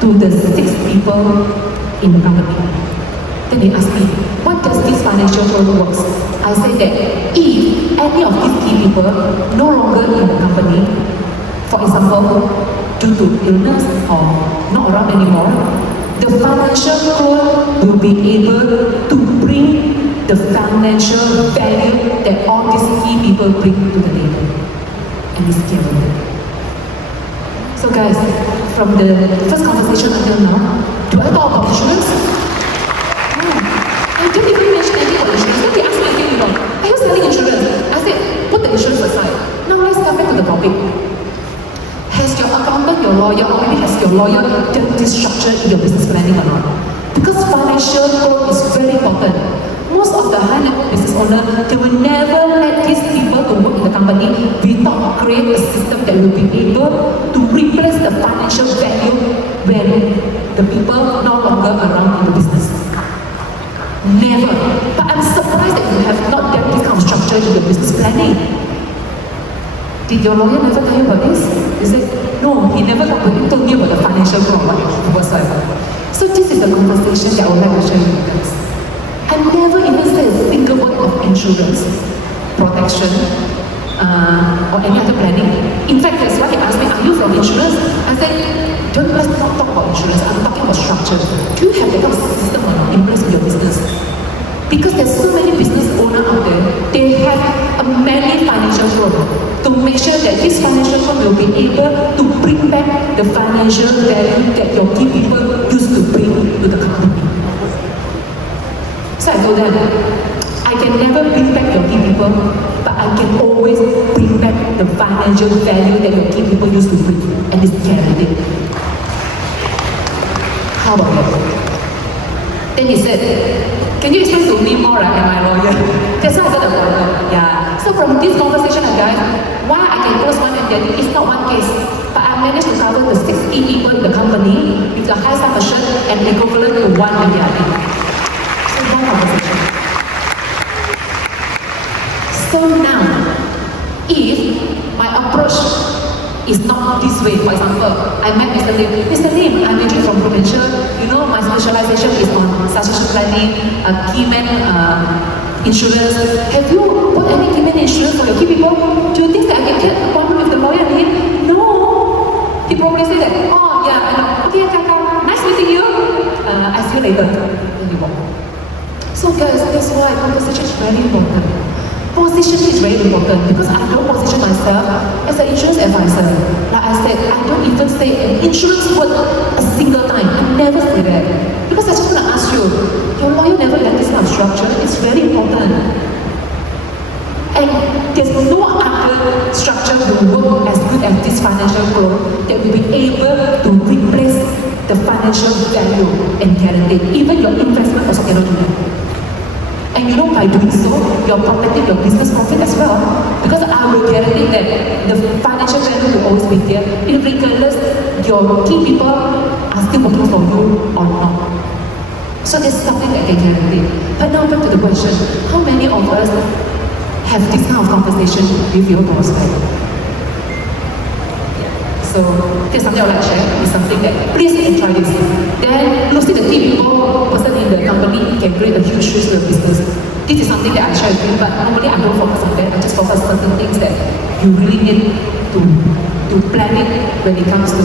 to the 6 people in the company. Then they asked me, what does this financial growth works? I said that if any of these key people no longer in the company, for example, due to illness or not around anymore, the financial growth will be able to bring the financial value that all these key people bring to the table. And it's scalable. So guys, from the first conversation until now, do I talk about insurance? No. I didn't even mention anything about insurance. Then they asked me again, are you selling insurance? I said, put the insurance aside. Now let's come back to the topic. Has your accountant, your lawyer, or maybe has your lawyer done this structure in your business planning or not? Because financial growth is very important. Most of the high-net business owners, they will never let these people to work in the company without create a system that will be able to replace the financial value when the people no longer around in the business. Never. But I'm surprised that you have not done this kind of structure in your business planning. Did your lawyer never tell you about this? He said, no, he never told me about the financial growth whatsoever. So this is a conversation that I would like to share with you guys. I never even said a single word of insurance, protection or any other planning. In fact, that's why they asked me, are you from insurance? I said, let's not talk about insurance, I'm talking about structure. Do you have that kind of system or not in place in your business? Because there's so many business owners out there, they have a many financial firm to make sure that this financial firm will be able to bring back the financial value that your key people used to bring to the company. So I told them, I can never bring back your key people, but I can always bring back the financial value that your key people used to bring, and it's guaranteed. How about you? Then he said, can you explain to me more, am I a lawyer? That's why I got a problem. Yeah. So from this conversation, guys, why I can close one and then it's not one case, but I managed to cover the 60 people in the company with the high sum assured and equivalent to one MDRT. So one conversation. So now, if my approach is not this way, for example, I met Mr. Lim. Mr. Lim, I'm actually from Prudential. You know, my specialization is on succession planning, keyman insurance. Have you put any keyman insurance for your key people? Do you think that I can get an appointment with the lawyer and him? No. He probably say that, oh yeah, I know. Okay, Kaka, nice meeting you. I'll see you later. Then you walk. So guys, that's why conversation is very important. Position is very important because I don't position myself as an insurance advisor. Like I said, I don't even say an insurance word a single time. I never say that. Because I just want to ask you, your lawyer never learned this kind of structure. It's very important. And there's no other structure will work as good as this financial flow that will be able to replace the financial value and guarantee. Even your investment also cannot do that. And you know, by doing so, you're protecting your business profit as well. Because I will guarantee that the financial value will always be there, regardless your key people are still working for you or not. So there's something that I can guarantee. But now back to the question, how many of us have this kind of conversation with your prospect? So there's something I would like to share. It's something that please try this. Then losing the key people, person in the company can create a huge risk to the business. This is something that I share with you, but normally I don't focus on that. I just focus on certain things that you really need to plan it when it comes to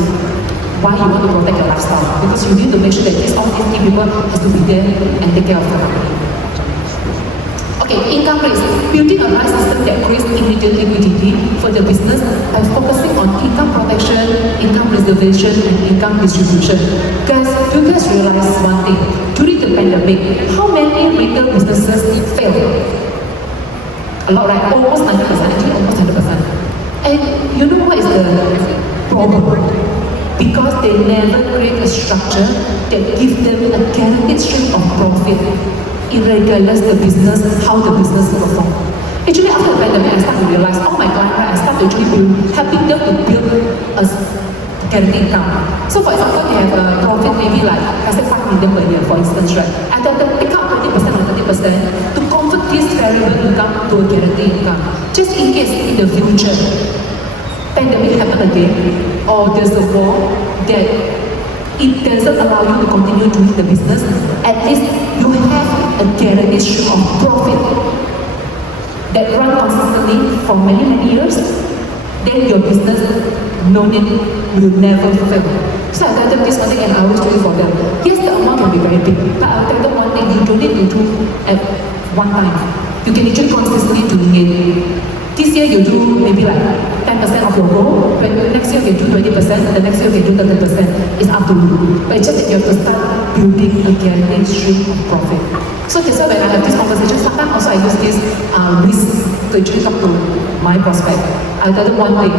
why you want to protect your lifestyle. Because you need to make sure that all these key people has to be there and take care of the company. Okay, income risk. Building a life system that creates immediate liquidity for the business by focusing on income protection, income reservation, and income distribution. Guys, do you guys realize one thing? During the pandemic, how many retail businesses failed? A lot, right? Almost 90%, actually almost 100%. And you know what is the problem? Because they never create a structure that gives them a guaranteed stream of profit, irregardless the business, how the business perform. Actually, after the pandemic, I started to realize, oh my God, I started actually helping them to build a guaranteed income. So for example, they have a profit maybe like, I said 5 million per year, for instance, right? I tell them pick up 20% or 30% to convert this variable income to a guaranteed income. Just in case in the future, pandemic happen again, or there's a war that it doesn't allow you to continue doing the business, at least you have a guaranteed stream of profit that run consistently for many, many years, then your business, no need, will never fail. So I tell them this one thing and I always do it for them. Yes, the amount can be very big, but I'll tell them one thing, you don't need to do at one time. You can actually consistently doing it. This year you do maybe like 10% of your goal, but next year you can do 20%, and the next year you can do 30%. It's up to you. But it's just that you have to start building a guaranteed stream of profit. So that's why when I have this conversation, sometimes also I use this risk to actually talk to my prospect. I'll tell them one thing.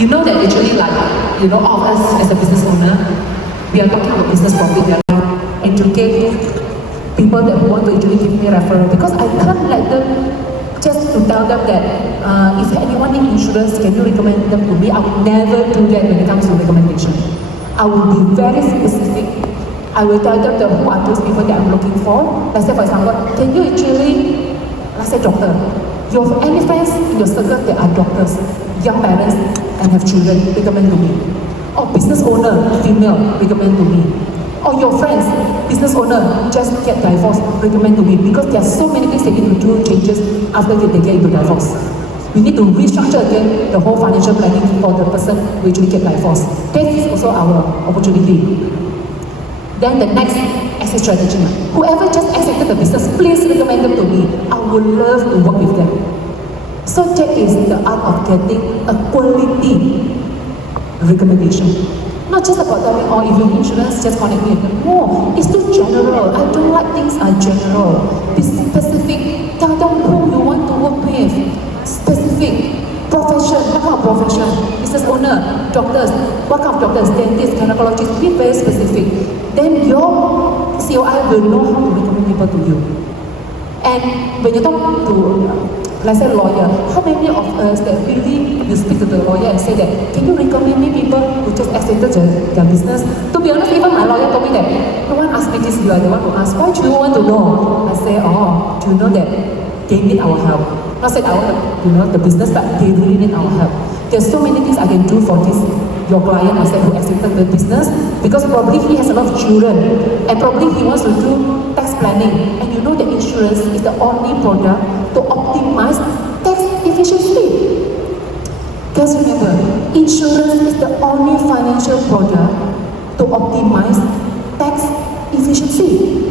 You know that actually like, you know, all of us as a business owner, we are talking about business profit, we are educating people that want to actually give me referral, because I can't let them just to tell them that if anyone in insurance, can you recommend them to me? I would never do that when it comes to recommendation. I will be very specific. I will tell them who are those people that I'm looking for. Let's say for example, can you actually, let's say doctor, you have any friends in your circle that are doctors, young parents and have children, recommend to me. Or business owner, female, recommend to me. Or your friends, business owner just get divorced, recommend to me, because there are so many things they need to do changes after they get into divorce. We need to restructure again the whole financial planning for the person who actually get divorced. That is also our opportunity. Then the next exit strategy. Whoever just exited the business, please recommend them to me. I would love to work with them. So that is the art of getting a quality recommendation. Not just about telling, oh, if you need insurance, just connect me. No, it's too general. I don't like things are general. Be specific. Tell them who you want to work with. Specific. Profession. What kind of profession? Business owner, doctors. What kind of doctors? Dentists, gynecologists. Be very specific. Then your COI will know how to recommend people to you. And when you talk to, let's say, lawyer, how many of us that really you speak to the lawyer and say that, can you recommend me people who just exited their business? To be honest, even my lawyer told me that, no one asked me this, you are the one who asked, why do you want to know? I say, oh, do you know that they need our help? Not say the business, but they really need our help. There's so many things I can do for this, your client, I said, who exited the business, because probably he has a lot of children, and probably he wants to do tax planning, and you know that insurance is the only product to optimize tax efficiency. Guys, remember, insurance is the only financial product to optimize tax efficiency.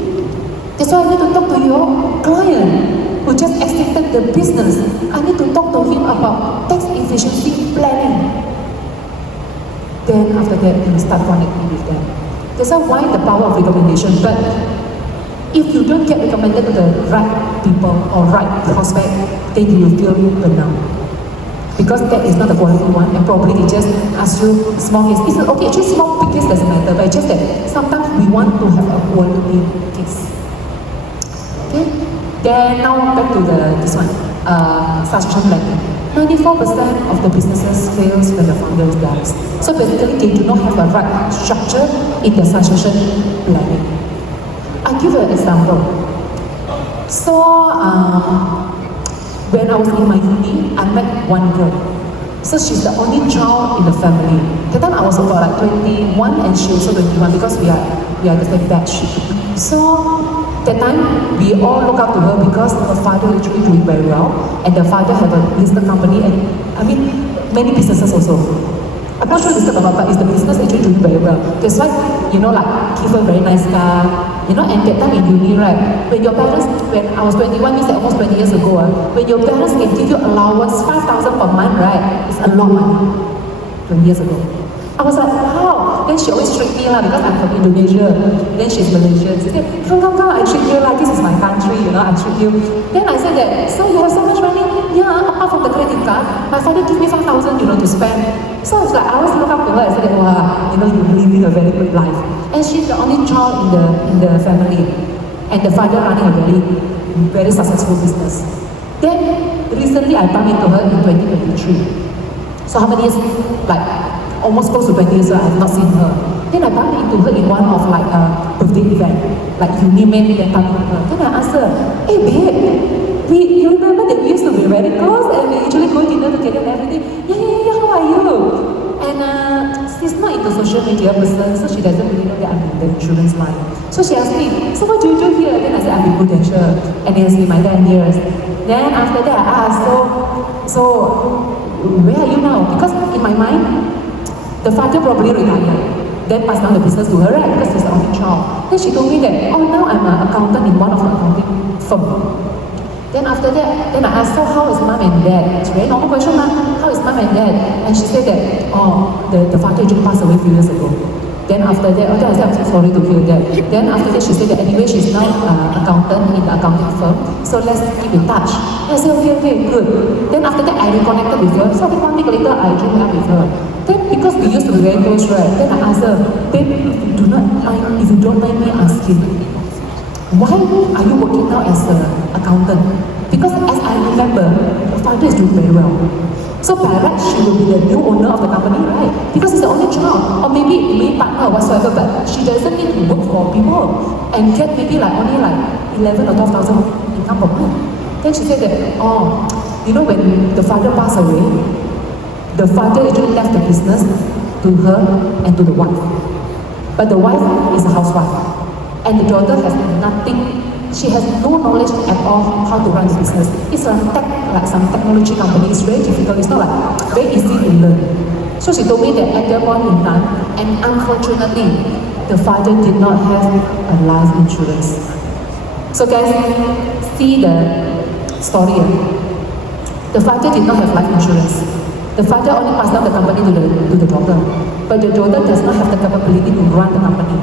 That's why I need to talk to your client who just exited the business. I need to talk to him about tax efficiency planning. Then after that, you start connecting with them. That's why the power of recommendation. But if you don't get recommended to the right people or right prospect, then you will feel burned out. Because that is not the quality one, and probably they just ask you small case. It's okay, actually small, big case doesn't matter, but it's just that sometimes we want to have a quality case. Okay? Then now back to this one, succession planning. 94% of the businesses fails when the founder dies. So basically, they do not have a right structure in the succession planning. I'll give you an example. So when I was in my uni, I met one girl. So she's the only child in the family. That time I was about like 21 and she was also 21 because we are the same batch. So that time we all look up to her because her father is actually doing very well, and the father had a listed company, and I mean many businesses also. I'm not sure listed or not, but it's the business actually doing very well. That's why, like give her a very nice car, and that time in uni, right? When your parents, when I was 21, means that almost 20 years ago, when your parents can give you allowance 5,000 per month, right? It's a lot of money. 20 years ago. I was like, wow. Then she always treat me because I'm from Indonesia. Then she's Malaysian. She said, come, I treat you like this is my country, I treat you. Then I said that, so you have so much money? Yeah, apart from the credit card, my father gave me 5,000, to spend. So it's like, I always look up to her and said, wow, you're living a very good life. And she's the only child in the family. And the father running a very, very successful business. Then, recently I bumped into her in 2023. So how many years? Like, almost close to 20 years, I have not seen her. Then I bumped into her in one of like a birthday event, like Uniman that time. Then I asked her, hey babe, you remember that we used to be very close and we usually go dinner together and everything? Yeah, how are you? And she's not into social media person, so she doesn't really know that I'm in the insurance line. So she asked me, so what do you do here? Then I said, I'm in Prudential, and it has been my 10 years. Then after that I asked, so where are you now? Because in my mind, the father probably retired, then passed down the business to her, right? Because he's the only child. Then she told me that, oh, now I'm an accountant in one of the accounting firm. Then after that, then I asked her, how is mom and dad? It's a very normal question, how is mom and dad? And she said that, the father just passed away a few years ago. Then after that, I said, I'm so sorry to hear that. Then after that, she said that anyway, she's now accountant in the accounting firm, so let's keep in touch. And I said, okay, good. Then after that, I reconnected with her. So I think 1 week later, I joined up with her. Then because we used to be very close, right? Then I asked her, babe, if you don't mind me asking, why are you working now as an accountant? Because as I remember, her father is doing very well. So by right, she will be the new owner of the company, right? Because he's the only child, or maybe partner or whatsoever, but she doesn't need to work for people and get maybe only 11 or 12,000 income per month. Then she said that, when the father passed away, the father actually left the business to her and to the wife. But the wife is a housewife. and the daughter has nothing. She has no knowledge at all how to run the business. It's like some technology company. It's very difficult. It's not like very easy to learn. So she told me that at that point in time, and unfortunately, the father did not have a life insurance. So guys, see the story. The father did not have life insurance. The father only passed down the company to the daughter. But the daughter does not have the capability to run the company.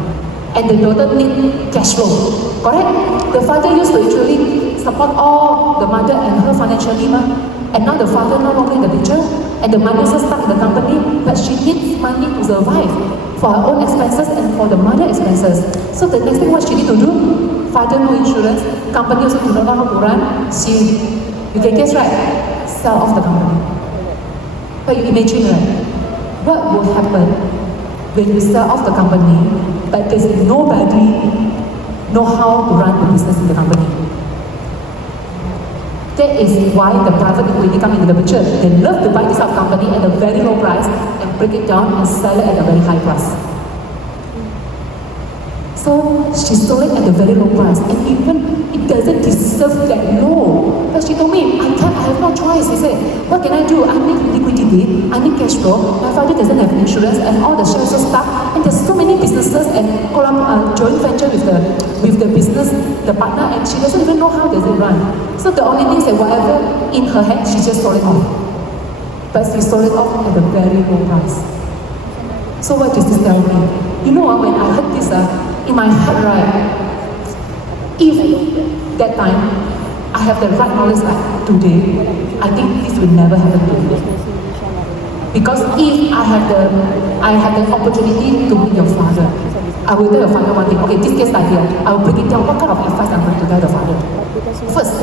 And the daughter needs cash flow. Correct? The father used to actually support all the mother and her financially. And now the father no longer in the picture. And the mother is stuck in the company. But she needs money to survive for her own expenses and for the mother expenses. So the next thing what she need to do? Father no insurance. Company also do not know how to run. You can guess right? Sell off the company. But you imagine, right? What will happen when you sell off the company, but there's nobody know how to run the business in the company? That is why the private equity come into the picture. They love to buy this out company at a very low price and break it down and sell it at a very high price. So she sold it at a very low price, and even it doesn't deserve that low. But she told me, I have no choice. He said, what can I do? I need liquidity, I need cash flow. My father doesn't have insurance, and all the shares are stuck. And there's so many businesses and joint venture with the business, the partner, and she doesn't even know how does it run. So the only thing is that whatever in her hand, she just sold it off. But she sold it off at a very low price. So what does this tell me? You know, when I heard this, in my heart, right, if that time I have the right knowledge like today, I think this will never happen to me. Because if I have the opportunity to meet your father, I will tell your father one thing, okay, this case idea, I will break it down, what kind of advice I'm going to tell the father. First,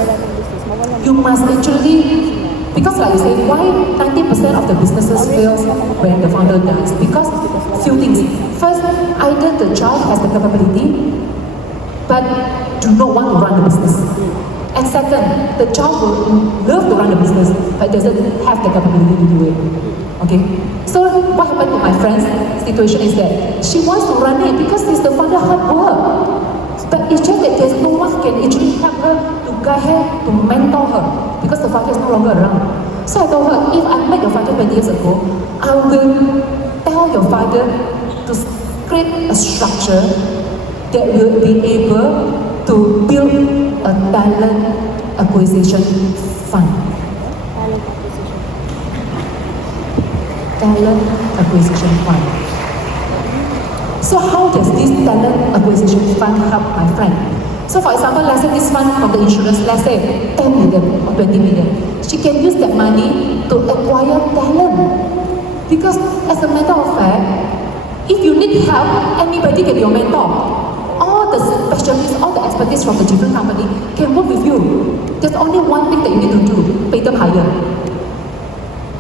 you must actually, because like you say, why 90% of the businesses fails when the founder dies? Because few things. First, either the child has the capability, but do not want to run the business. And second, the child will love to run the business, but doesn't have the capability to do it. Okay? So what happened to my friend's situation is that she wants to run it because it's the father hard work. But it's just that there's no one who can actually help her, to guide her, to mentor her, because the father is no longer around. So I told her, if I met your father 20 years ago, I will tell your father to create a structure that will be able to build a talent acquisition fund. Talent acquisition fund. So how does this talent acquisition fund help my friend? So for example, let's say this fund from the insurance, let's say 10 million or 20 million. She can use that money to acquire talent. Because as a matter of fact, if you need help, anybody can be your mentor. All the specialists, all the expertise from the different company can work with you. There's only one thing that you need to do, pay them higher.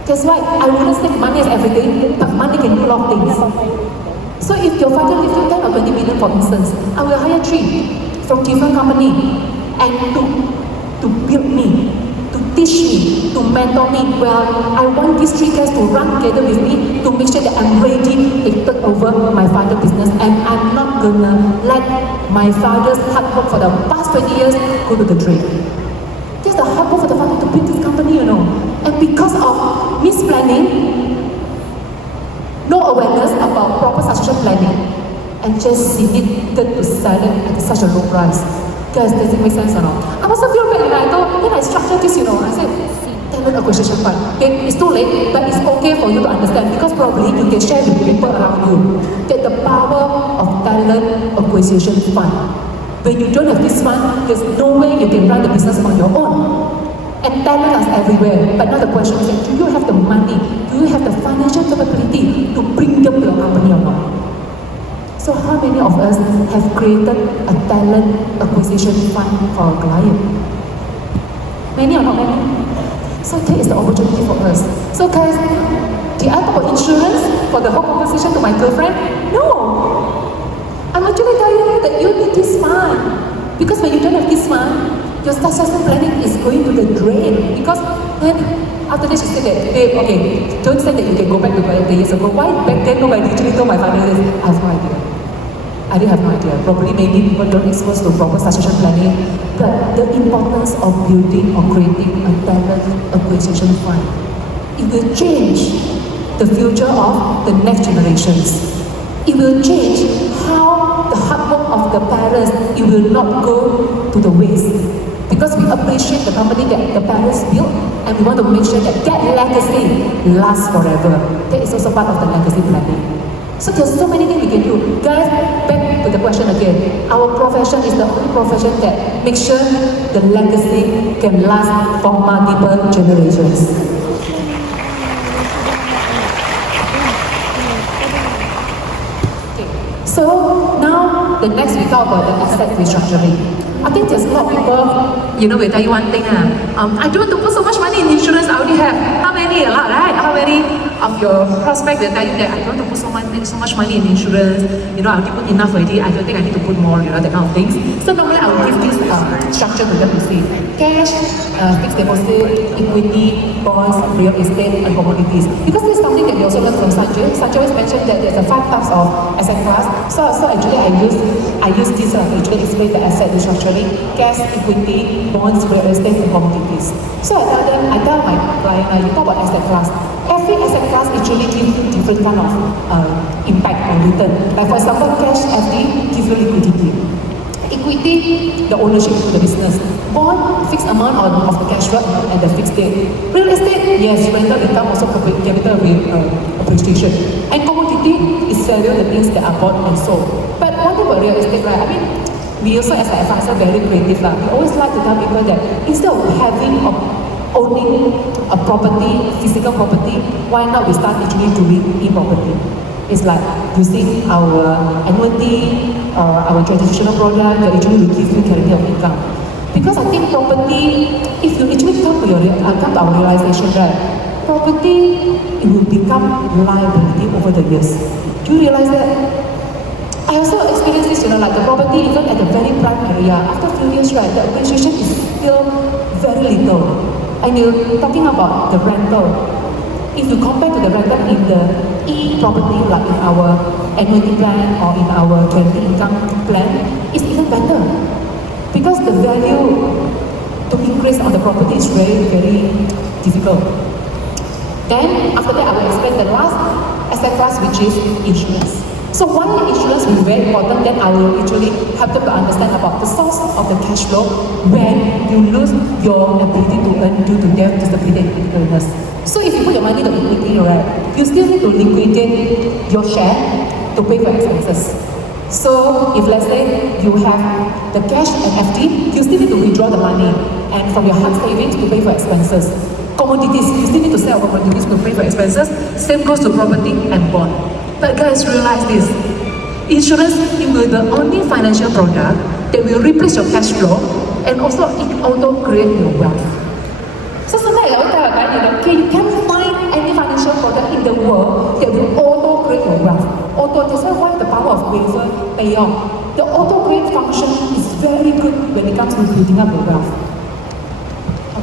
That's why I wouldn't say money is everything, but money can do a lot of things. So if your father gives you 10 or 20 million, for instance, I will hire 3 from different company and to build me, to teach me, to mentor me. Well, I want these 3 guys to run together with me to make sure that I'm ready to take over my father's business, and I'm not gonna let my father's hard work for the past 20 years go to the drain. There's the hard work for the father to build this company, you know. And because of misplanning, no awareness about proper succession planning, and just she needed to sell it at such a low price. Guys, does it make sense or not? I also feel bad, I thought, then I structured this, I said, talent acquisition fund. Okay, it's too late, but it's okay for you to understand, because probably you can share with people around you that the power of talent acquisition fund. When you don't have this fund, there's no way you can run the business on your own. And talent is everywhere. But now the question is, do you have the money? Do you have the financial capability to bring them to your company or not? So how many of us have created a talent acquisition fund for a client? Many or not many? So that is the opportunity for us. So guys, did I talk about insurance for the whole conversation to my girlfriend? No! I'm actually telling you that you need this fund. Because when you don't have this fund, your succession planning is going to the drain. Because then, after this, she said that, babe, okay, don't say that you can go back to 20 years ago. Why back then nobody actually told my father this? I have no idea. I really have no idea. Probably maybe people don't expose to proper succession planning. But the importance of building or creating a talent acquisition fund, it will change the future of the next generations. It will change how the hard work of the parents, it will not go to the waste. Because we appreciate the company that the parents built, and we want to make sure that that legacy lasts forever. That is also part of the legacy planning. So there's so many things we can do. Guys, back to the question again. Our profession is the only profession that makes sure the legacy can last for multiple generations. Okay. So now the next we talk about the asset restructuring. I think there's a lot of people, will tell you one thing. I don't want to put so much money in insurance, I already have. How many? A lot, right? How many of your prospects will tell you that I don't want to put so much money in insurance, I already put enough already, I don't think I need to put more, that kind of things. So normally I will give this structure to them to see. Cash, fixed deposit, equity, bonds, real estate, and commodities. Because this is something that we also learned from Sanjay. Sanjay always mentioned that there's 5 types of asset class. So actually I use this to actually explain the asset restructuring. Cash, equity, bonds, real estate, and commodities. So I tell my client, you talk about asset class. Every asset class actually gives you different kind of impact on return. Like for example, cash, FD gives you liquidity. Equity, the ownership of the business. Bond, fixed amount of the cash flow and the fixed date. Real estate, yes, rental income, also capital appreciation. And commodity is value the things that are bought and sold. But one thing about real estate, right? I mean, we also as an advisor very creative. We always like to tell people that instead of having or owning a property, physical property, why not we start actually doing e-property? It's like using our annuity or our traditional program that actually will give you guarantee of income. Because I think property, if you actually come to our realization that property, it will become liability over the years. Do you realize that? I also experienced this, like the property, even at the very prime area, after a few years, right, the appreciation is still very little. And you're talking about the rental. If you compare to the rental in the e-property, like in our annuity plan or in our guaranteed income plan, it's even better. Because the value to increase on the property is very, very difficult. Then, after that, I will explain the last asset class, which is insurance. So why insurance will be very important, then I will actually help them to understand about the source of the cash flow when you lose your ability to earn due to death, disability, and critical illness. So if you put your money in equity, right, you still need to liquidate your share to pay for expenses. So if let's say you have the cash and FD, you still need to withdraw the money and from your hard savings to pay for expenses. Commodities, you still need to sell commodities to pay for expenses. Same goes to property and bond. But guys, realize this. Insurance it will be the only financial product that will replace your cash flow and also it auto-create your wealth. So sometimes I will tell a guy, okay, you can't find any financial product in the world that will auto-create your wealth. That's why the power of waiver pay off. The auto-create function is very good when it comes to building up your wealth.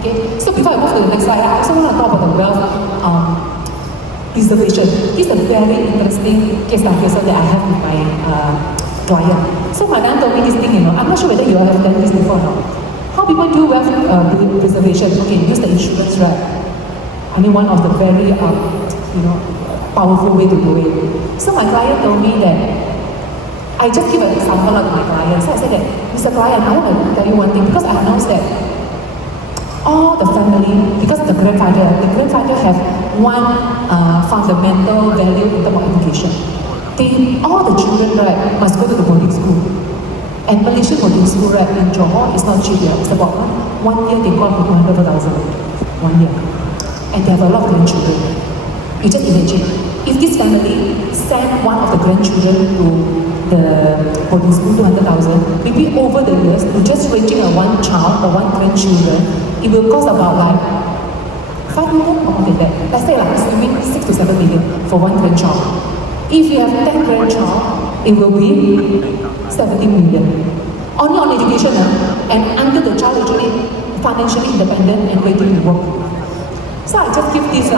Okay, so before I move to the next slide, I also want to talk about the wealth preservation. This is a very interesting case that I have with my client. So my dad told me this thing, I'm not sure whether you have done this before or not. How people do wealth preservation? Okay, use the insurance, right? I mean, one of the very, powerful way to do it. So my client told me that, I just give an example of my client. So I said that, Mr. Client, I want to tell you one thing, because I announced that all the family, because the grandfather have one fundamental value in terms of education. All the children, right, must go to the boarding school. And Malaysian boarding school, right, in Johor is not cheap. It's about 1 year they go up to 200,000. 1 year. And they have a lot of grandchildren. You just imagine, if this family send one of the grandchildren to the boarding school, 200,000, maybe over the years, to just raising one child or one grandchildren, it will cost about like 5 million or more than that. Let's say like assuming 6 to 7 million for one grandchild. If you have 10 grandchild, it will be 70 million. Only on education, and until the child actually financially independent and ready to work. So I just give this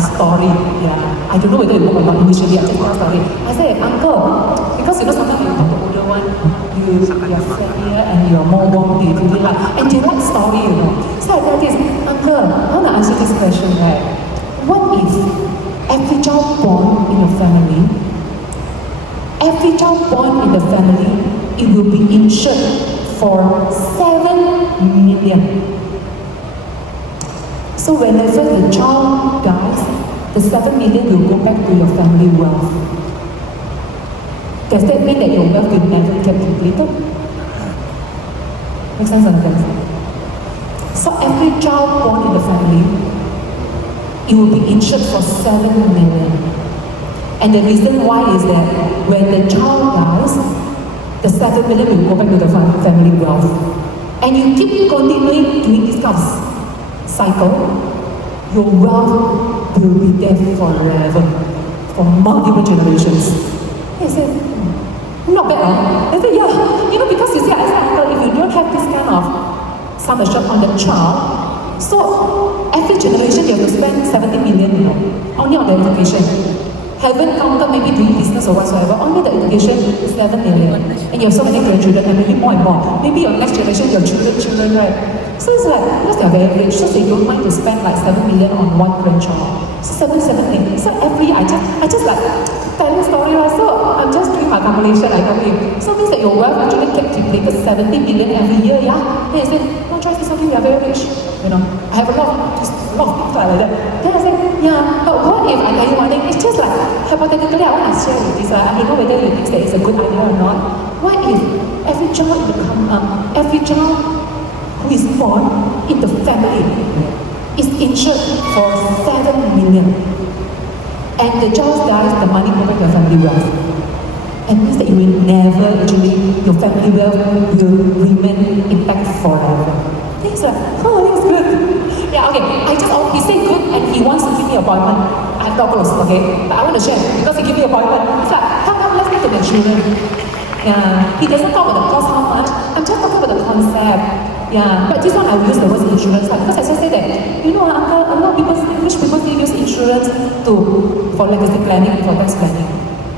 story. Yeah, I don't know whether it worked or not initially. I just tell story. I say, uncle, because you know sometimes you talk to older one, you're friendlier and you're more warm, they really like, and they like story, you know. So I tell this, uncle, I want to answer this question, right? What if every child born in your family, every child born in the family, it will be insured for 7 million. So whenever the child dies, the 7 million will go back to your family wealth. Does that mean that your wealth will never get depleted? Make sense or not? So every child born in the family, it will be insured for 7 million. And the reason why is that when the child dies, the 7 million will go back to the family wealth. And you keep continuing doing this kind of cycle, your wealth will be there forever, for multiple generations. I said, not bad, huh? I said, yeah. You know, because you see, I said, uncle, if you don't have this kind of sum assured on the child, so every generation you have to spend 70 million, you know, only on the education. Haven't counted maybe doing business or whatsoever, only the education is 7 million. And you have so many grandchildren, and maybe more and more. Maybe your next generation, your children, right? So it's like, because they're very rich, so they don't mind to spend like 7 million on one grandchild. So 7 million. So every year, I just like telling story, right? So I'm just doing my calculation, I tell you. So means that your wealth actually kept depleted 70 million every year, yeah? Then I said, no choice, it's okay, we are very rich. You know, I have a lot of things like that. Then I said, yeah, but what if I tell you one thing? It's just like, hypothetically, I want to share with this, I don't know whether you think that it's a good idea or not. What if every child who is born in the family is insured for 7 million, and the child dies, the money goes back to your family wealth. And means that you will never actually, your family wealth will remain intact forever. It's like, oh, that's good. Yeah, okay. He said good and he wants to give me an appointment. I'm not close, okay? But I want to share because he gave me an appointment. It's like, come, let's get to the children. Yeah, he doesn't talk about the cost how much. I'm just talking about the concept. Yeah, but this one I will use the word insurance because I just say that, you know, uncle, a lot of people, rich people still use insurance for legacy planning, for tax planning.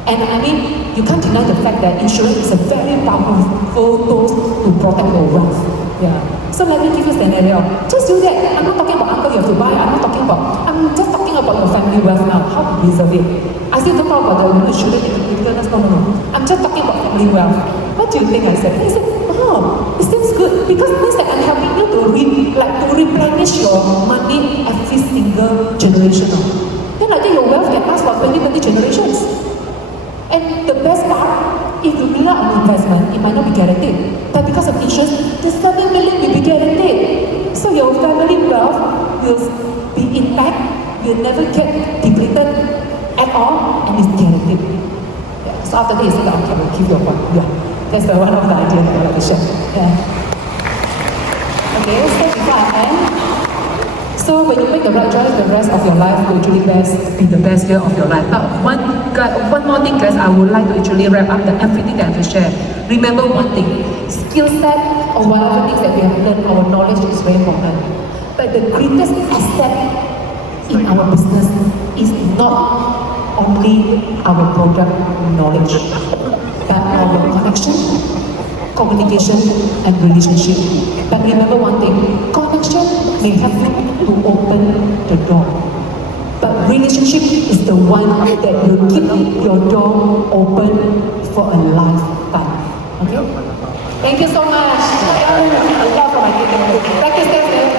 And I mean, you can't deny the fact that insurance is a very powerful tool to protect your wealth. Yeah. So let me give you a scenario. Just do that. I'm not talking about uncle you have to buy. I'm just talking about your family wealth now. How to preserve it. I still don't talk about the insurance, no. I'm just talking about family wealth. What do you think I said? He said, oh, it seems good because it means that I'm helping you to replenish your money every single generation. Then I think your wealth can last for 20 generations. And the best part, if you rely on investment, it might not be guaranteed. But because of insurance, the 7 million will be guaranteed. So your family wealth will be intact, will never get depleted at all, and it's guaranteed. Yeah. So after this, I will give you a point. Yeah. That's one of the ideas that I like to share. Yeah. Okay, so before I end, so when you make the right choice, the rest of your life will actually be the best year of your life. But one more thing, guys, I would like to actually wrap up everything that I have to share. Remember one thing, skill set or whatever things that we have learned, our knowledge is very important. But the greatest asset in our business is not only our product knowledge, but our connection, communication, and relationship. But remember one thing, connection may help you to open the door. But relationship is the one that will keep your door open for a lifetime. Okay? Thank you so much. I love my Thank you, Stephanie.